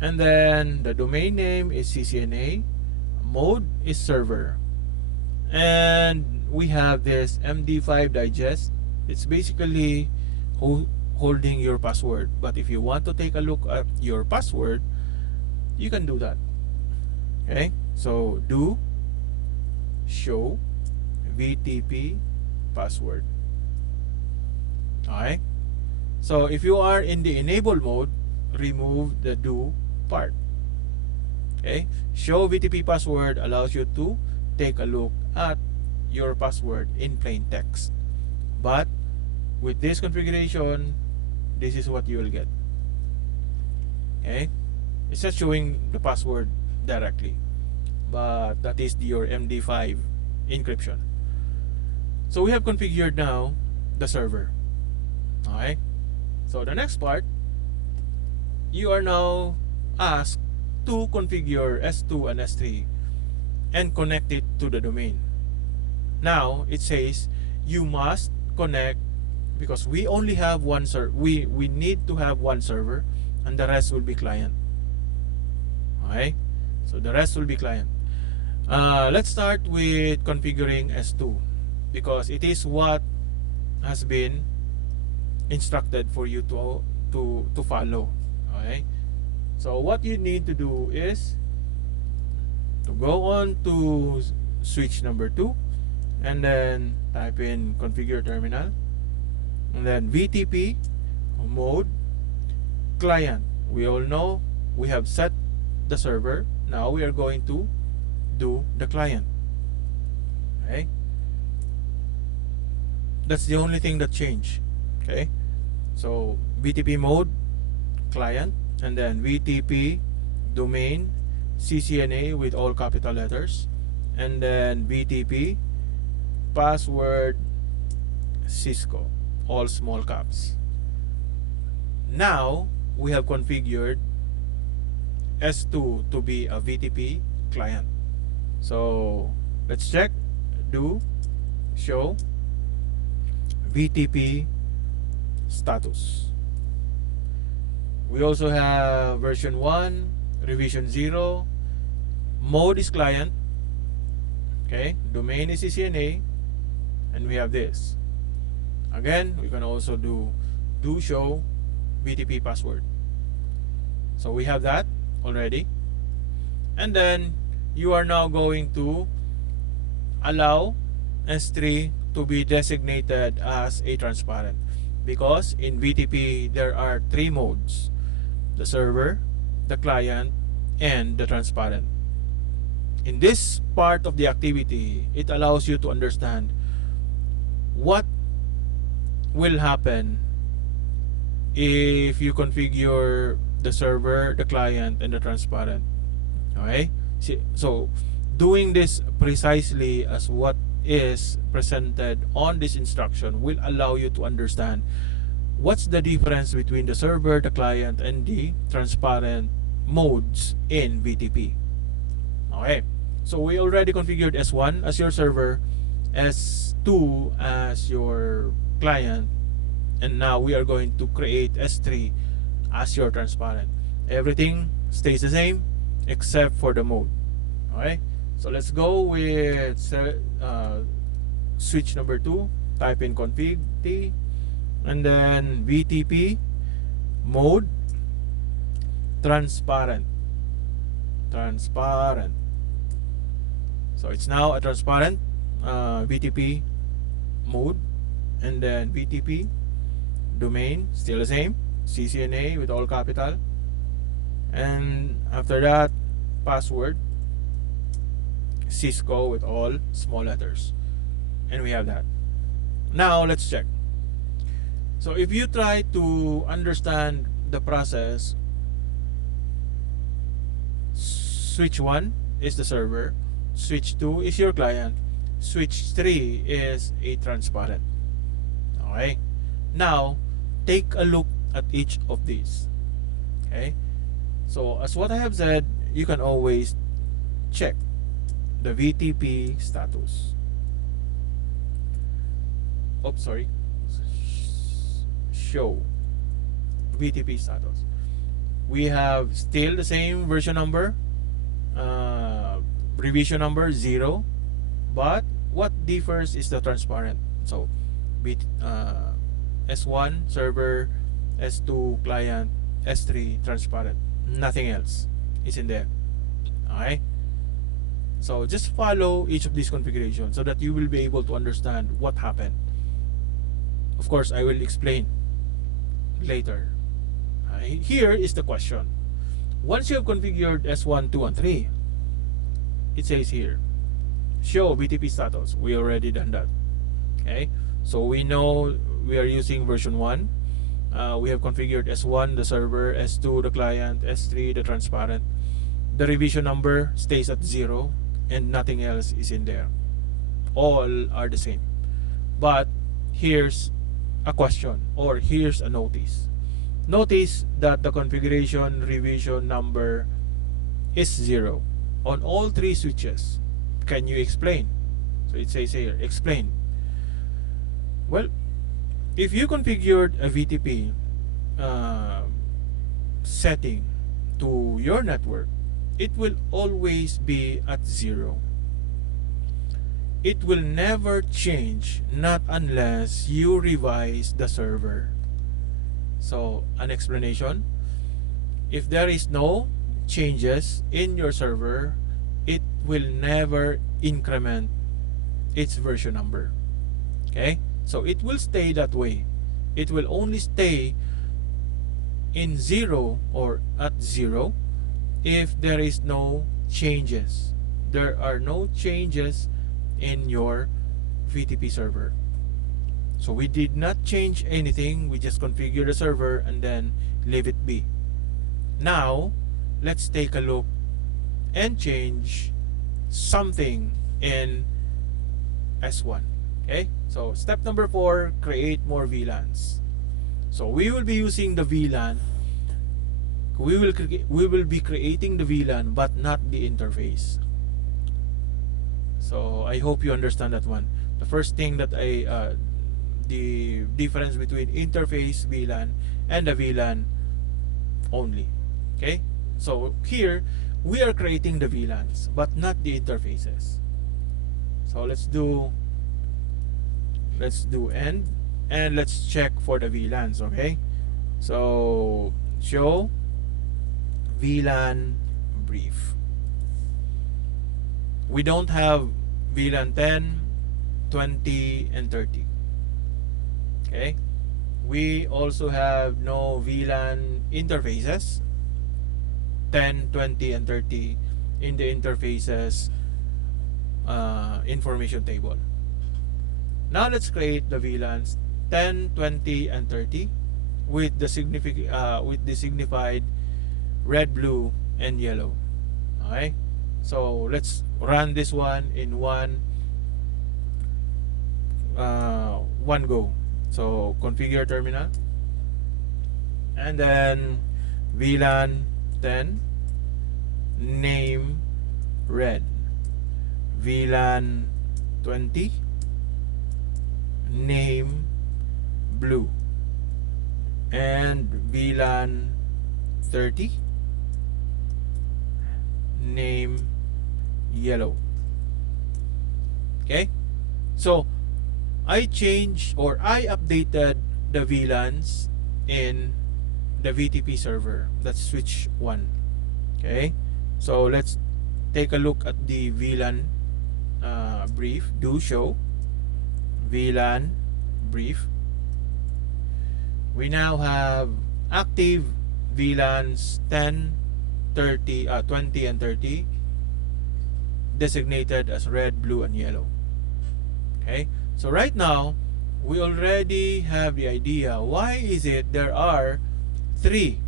and then the domain name is CCNA, mode is server, and we have this MD5 digest. It's basically holding your password, but if you want to take a look at your password, you can do that. Okay, so do show VTP password. Alright, so if you are in the enable mode, remove the do part. Okay, show VTP password allows you to take a look at your password in plain text, but with this configuration, this is what you will get. Okay, it's not showing the password directly, but that is your MD5 encryption. So we have configured now the server. Alright, so the next part, you are now asked to configure S2 and S3 and connect it to the domain. Now it says you must connect, because we only have one server. We need to have one server, and the rest will be client. Okay, so the rest will be client. Let's start with configuring S2, because it is what has been instructed for you to follow. Okay, so what you need to do is to go on to switch number 2 and then type in configure terminal, and then VTP mode client. We all know we have set the server. Now we are going to do the client. Okay, that's the only thing that changed. Okay, so VTP mode, client, and then VTP domain, CCNA with all capital letters, and then VTP password Cisco, all small caps. Now we have configured S2 to be a VTP client. So let's check, do show VTP status. We also have version 1, revision 0, mode is client, okay, domain is CCNA, and we have this. Again, we can also do show VTP password. So we have that already. And then you are now going to allow S3 to be designated as a transparent, because in VTP there are 3 modes: the server, the client, and the transparent. In this part of the activity, it allows you to understand what will happen if you configure the server, the client, and the transparent. Okay, so doing this precisely as what is presented on this instruction will allow you to understand what's the difference between the server, the client, and the transparent modes in VTP. Okay, so we already configured S1 as your server, S2 as your client, and now we are going to create S3 as your transparent. Everything stays the same except for the mode. Okay, so let's go with switch number 2. Type in config T, and then VTP mode transparent. So it's now a transparent VTP mode, and then VTP domain still the same, CCNA with all capital, and after that password Cisco with all small letters, and we have that. Now let's check. So if you try to understand the process, switch 1 is the server, switch 2 is your client, switch 3 is a transparent. Okay, now take a look at each of these. Okay, so as what I have said, you can always check the VTP status. Oops, sorry. Show VTP status. We have still the same version number, revision number 0, but what differs is the transparent. So S1 server, S2 client, S3 transparent. Nothing else is in there. Okay, so just follow each of these configurations so that you will be able to understand what happened. Of course, I will explain later. Here is the question. Once you have configured S1, 2, and 3, it says here, show VTP status. We already done that. Okay, so we know we are using version 1. We have configured S1 the server, S2 the client, S3 the transparent. The revision number stays at 0 and nothing else is in there. All are the same. But here's a question, or here's a notice. Notice that the configuration revision number is 0 on all 3 switches. Can you explain? So it says here, explain. Well, if you configured a VTP setting to your network, it will always be at 0. It will never change, not unless you revise the server. So, an explanation: if there is no changes in your server, it will never increment its version number. Okay, so it will stay that way. It will only stay in 0 or at 0 if there is no changes. There are no changes in your VTP server. So we did not change anything, we just configure the server and then leave it be. Now let's take a look and change something in S1. Okay, so step number 4, create more VLANs. So we will be using the VLAN. We will be creating the VLAN but not the interface. So I hope you understand that one. The first thing that the difference between interface VLAN and the VLAN only. Okay, so here we are creating the VLANs but not the interfaces. So let's do end and let's check for the VLANs. Okay, so show VLAN brief. We don't have VLAN 10, 20 and 30. Okay, we also have no VLAN interfaces 10, 20 and 30 in the interfaces information table. Now let's create the VLANs 10, 20 and 30 with the signified red, blue and yellow. Okay, so let's run this one in one go. So configure terminal and then VLAN 10 name red, VLAN 20 name blue, and VLAN 30 name yellow. Okay, so I changed or I updated the VLANs in the VTP server. That's switch 1. Okay, so let's take a look at the VLAN brief. Do show VLAN brief. We now have active VLANs 10, 30, 20 and 30 designated as red, blue and yellow. Okay, so right now we already have the idea why is it there are 3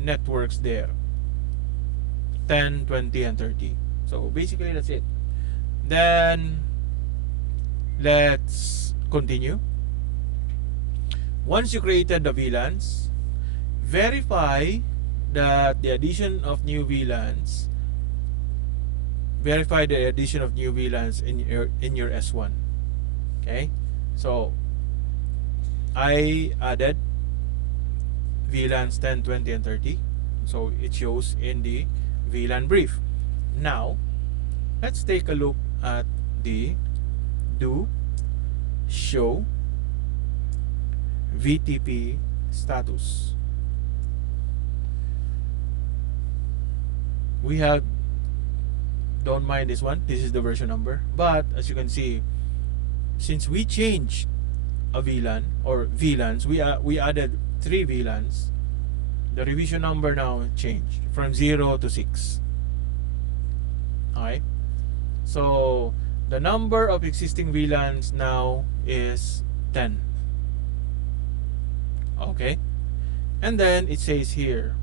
networks there, 10, 20 and 30. So basically that's it. Then let's continue. Once you created the VLANs, verify that the addition of new VLANs, verify the addition of new VLANs in your S1. Okay, so I added VLANs 10, 20 and 30, so it shows in the VLAN brief. Now let's take a look at the do show VTP status. We have, don't mind this one, this is the version number, but as you can see, since we changed a VLAN or VLANs, we added 3 VLANs, the revision number now changed from 0 to 6. Alright, so the number of existing VLANs now is 10. Okay, and then it says here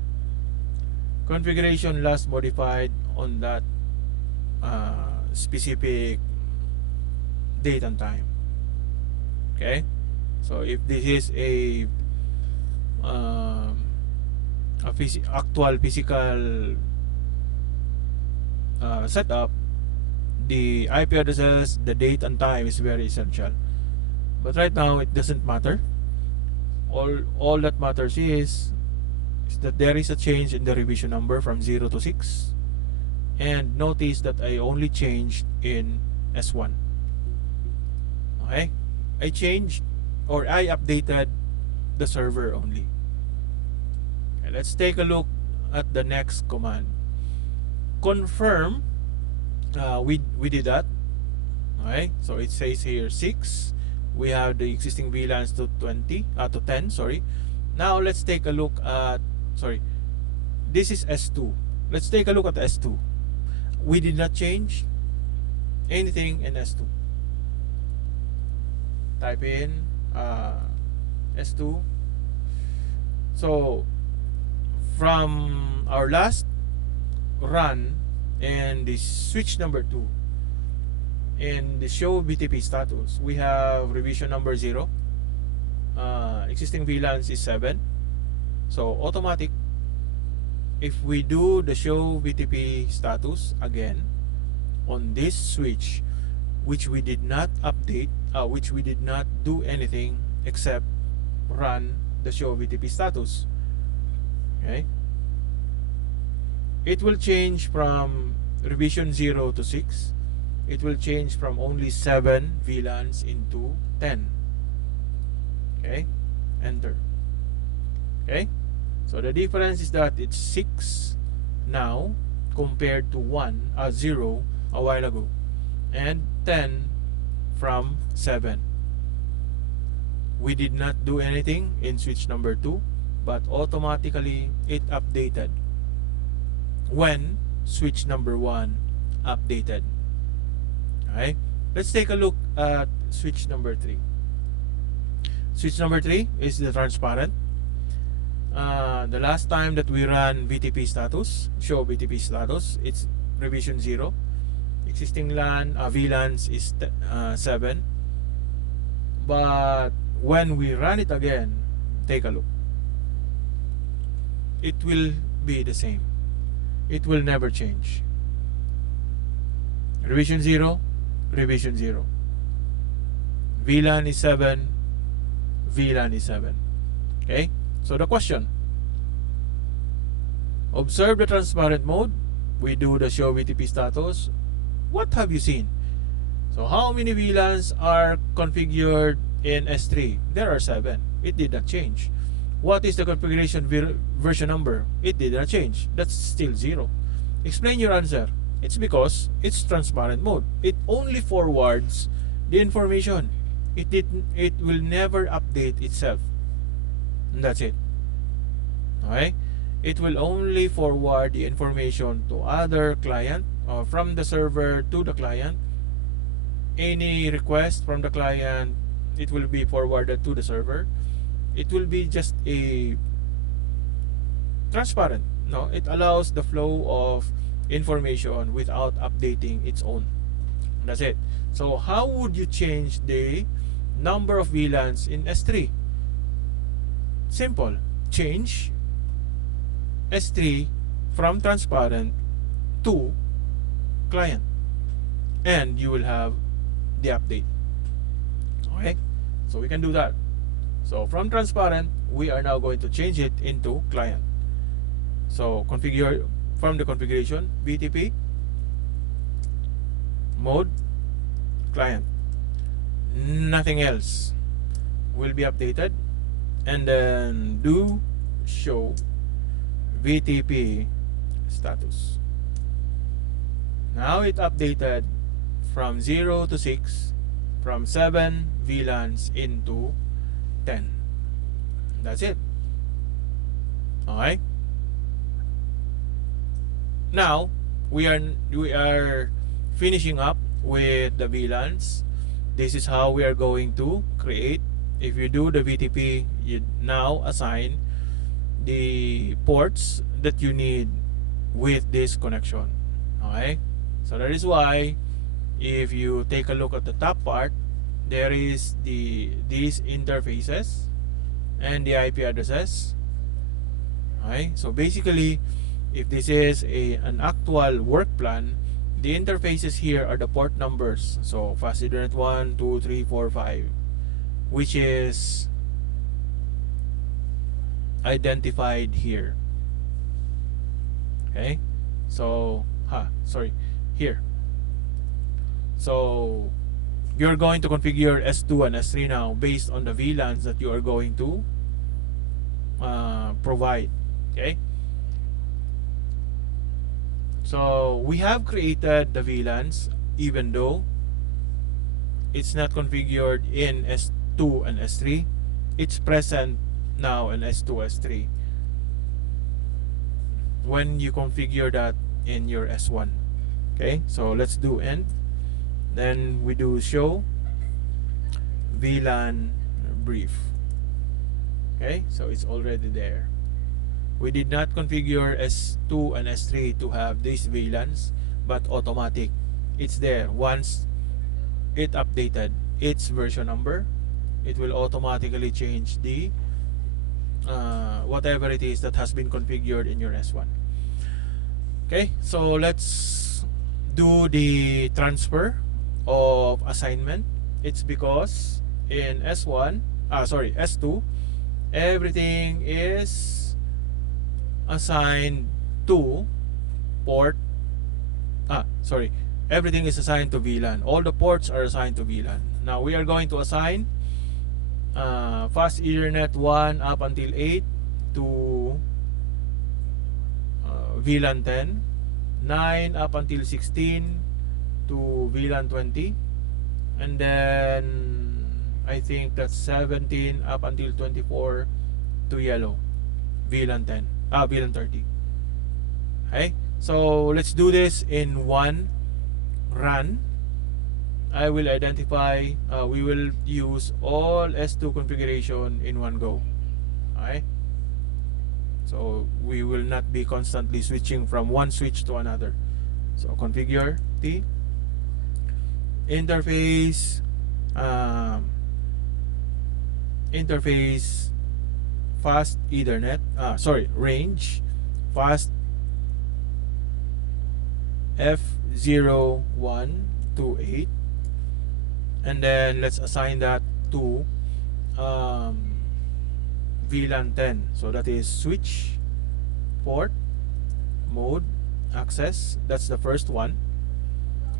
configuration last modified on that specific date and time. Okay, so if this is a actual physical setup, the IP addresses, the date and time is very essential. But right now it doesn't matter. All that matters is that there is a change in the revision number from 0 to 6, and notice that I only changed in S1. Okay, I changed or I updated the server only. Okay, let's take a look at the next command. Confirm. We did that. Okay, so it says here 6. We have the existing VLANs to to 10. Sorry. Now let's take a look at. Sorry, this is S2. let's take a look at S2. We did not change anything in S2. Type in S2. So from our last run in the switch number 2 in the show VTP status, we have revision number 0. Existing VLANs is 7. So automatic, if we do the show VTP status again on this switch, which we did not update, which we did not do anything except run the show VTP status, okay, it will change from revision 0 to 6. It will change from only 7 VLANs into 10. Okay, enter. Okay, so the difference is that it's 6 now compared to 0 a while ago, and 10 from 7. We did not do anything in switch number 2, but automatically it updated when switch number 1 updated. Okay, let's take a look at switch number 3. Switch number 3 is the transparent. The last time that we ran VTP status, show VTP status, it's revision 0. Existing VLANs is 7. But when we run it again, take a look. It will be the same. It will never change. Revision 0, revision 0. VLAN is 7, VLAN is 7. Okay? So the question, observe the transparent mode. We do the show VTP status. What have you seen? So how many VLANs are configured in S3? There are 7. It did not change. What is the configuration version number? It did not change. That's still 0. Explain your answer. It's because it's transparent mode. It only forwards the information. It will never update itself. And that's it. Okay? It will only forward the information to other client, or from the server to the client. Any request from the client, it will be forwarded to the server. It will be just a transparent. No, it allows the flow of information without updating its own. That's it. So how would you change the number of VLANs in S3? Simple. Change S3 from transparent to client, and you will have the update. Okay, so we can do that. So from transparent, we are now going to change it into client. So configure from the configuration, VTP mode, client. Nothing else will be updated, and then do show VTP status. Now it updated from 0 to 6, from 7 VLANs into 10. That's it. Okay. Now we are finishing up with the VLANs. This is how we are going to create. If you do the VTP, you now assign the ports that you need with this connection. Okay, so that is why if you take a look at the top part, there is these interfaces and the IP addresses. Okay, so basically, if this is an actual work plan, the interfaces here are the port numbers. So fast internet 1, 2, 3, 4, 5, which is identified here. Okay, so here. So you're going to configure S2 and S3 now based on the VLANs that you are going to provide. Okay, so we have created the VLANs even though it's not configured in S2 and S3. It's present now in S2, S3. when you configure that in your S1. Okay, so let's do end, then we do show VLAN brief. Okay, so it's already there. We did not configure S2 and S3 to have these VLANs, but automatic. It's there. Once it updated its version number, it will automatically change the whatever it is that has been configured in your S1. Okay, so let's do the transfer of assignment. It's because in S1, S2, everything is assigned to port. Everything is assigned to VLAN. All the ports are assigned to VLAN. Now we are going to assign fast Ethernet 1 up until 8 to VLAN 10, 9 up until 16 to VLAN 20, and then I think that's 17 up until 24 to yellow, VLAN 10, VLAN 30. Okay, so let's do this in one run. I will identify, we will use all S2 configuration in one go. Okay, so we will not be constantly switching from one switch to another. So configure T, interface, interface fast Ethernet, range fast F0128, and then let's assign that to VLAN 10. So that is switch, port, mode, access. That's the first one.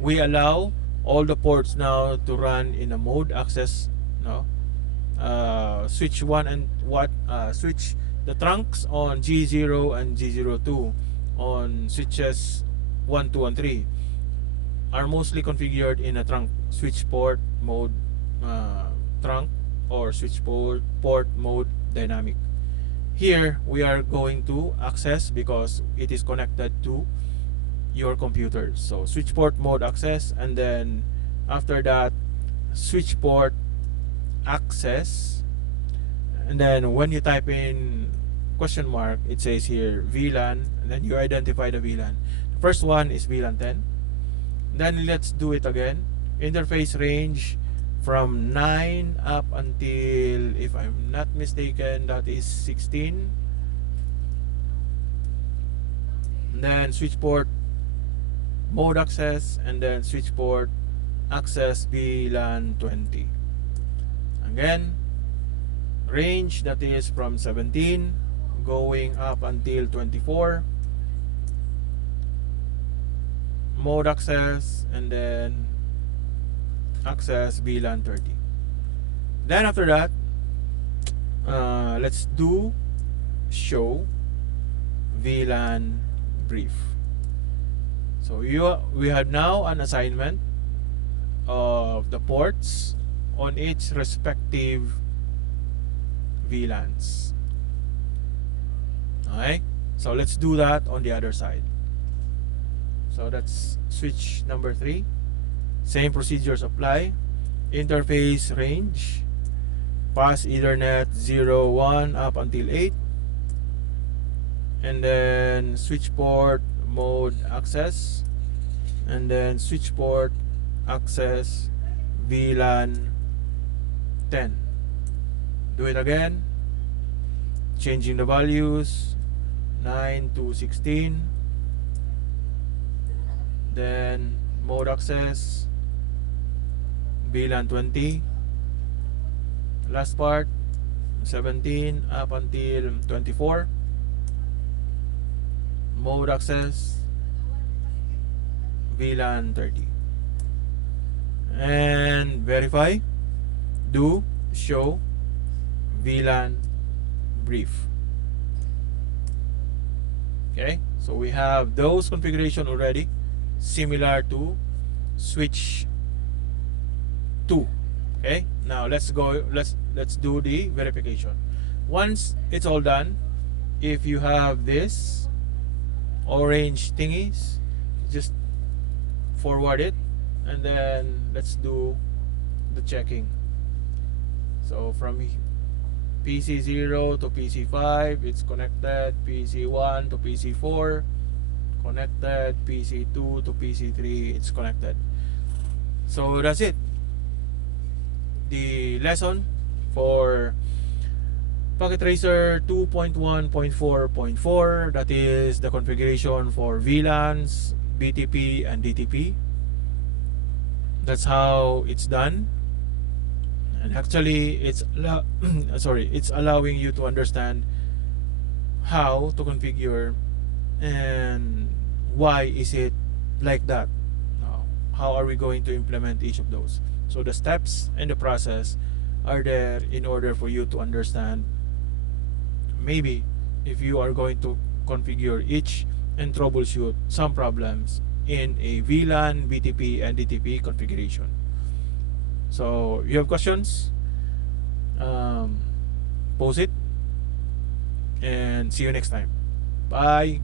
We allow all the ports now to run in a mode access. No, switch 1 and switch the trunks on G0 and G02 on switches 1, 2, and 3 are mostly configured in a trunk switch port mode trunk, or switch port mode dynamic. Here we are going to access because it is connected to your computer. So switch port mode access, and then after that switch port access, and then when you type in question mark, it says here VLAN, and then you identify the VLAN. The first one is VLAN 10. Then let's do it again. Interface range from 9 up until, if I'm not mistaken, that is 16. And then switch port mode access, and then switch port access VLAN 20. Again, range that is from 17 going up until 24, mode access, and then access VLAN 30. Then after that, let's do show VLAN brief. So we have now an assignment of the ports on each respective VLANs. Alright, so let's do that on the other side. So that's switch number 3. Same procedures apply. Interface range fast Ethernet 0, 1 up until 8, and then switch port mode access, and then switch port access VLAN 10. Do it again, changing the values 9 to 16, then mode access VLAN 20, last part 17 up until 24, mode access VLAN 30, and verify, do show VLAN brief. Okay, so we have those configuration already, similar to switch 2. Okay, now let's go, let's do the verification. Once it's all done, if you have this orange thingies, just forward it, and then let's do the checking. So from PC 0 to PC 5 it's connected, PC 1 to PC 4 connected, PC 2 to PC 3 it's connected. So that's it, the lesson for Packet Tracer 2.1.4.4, that is the configuration for VLANs, VTP and DTP. That's how it's done. And actually it's it's allowing you to understand how to configure and why is it like that. Now, how are we going to implement each of those? So the steps and the process are there in order for you to understand, maybe if you are going to configure each and troubleshoot some problems in a VLAN, VTP and DTP configuration. So you have questions, post it, and see you next time. Bye.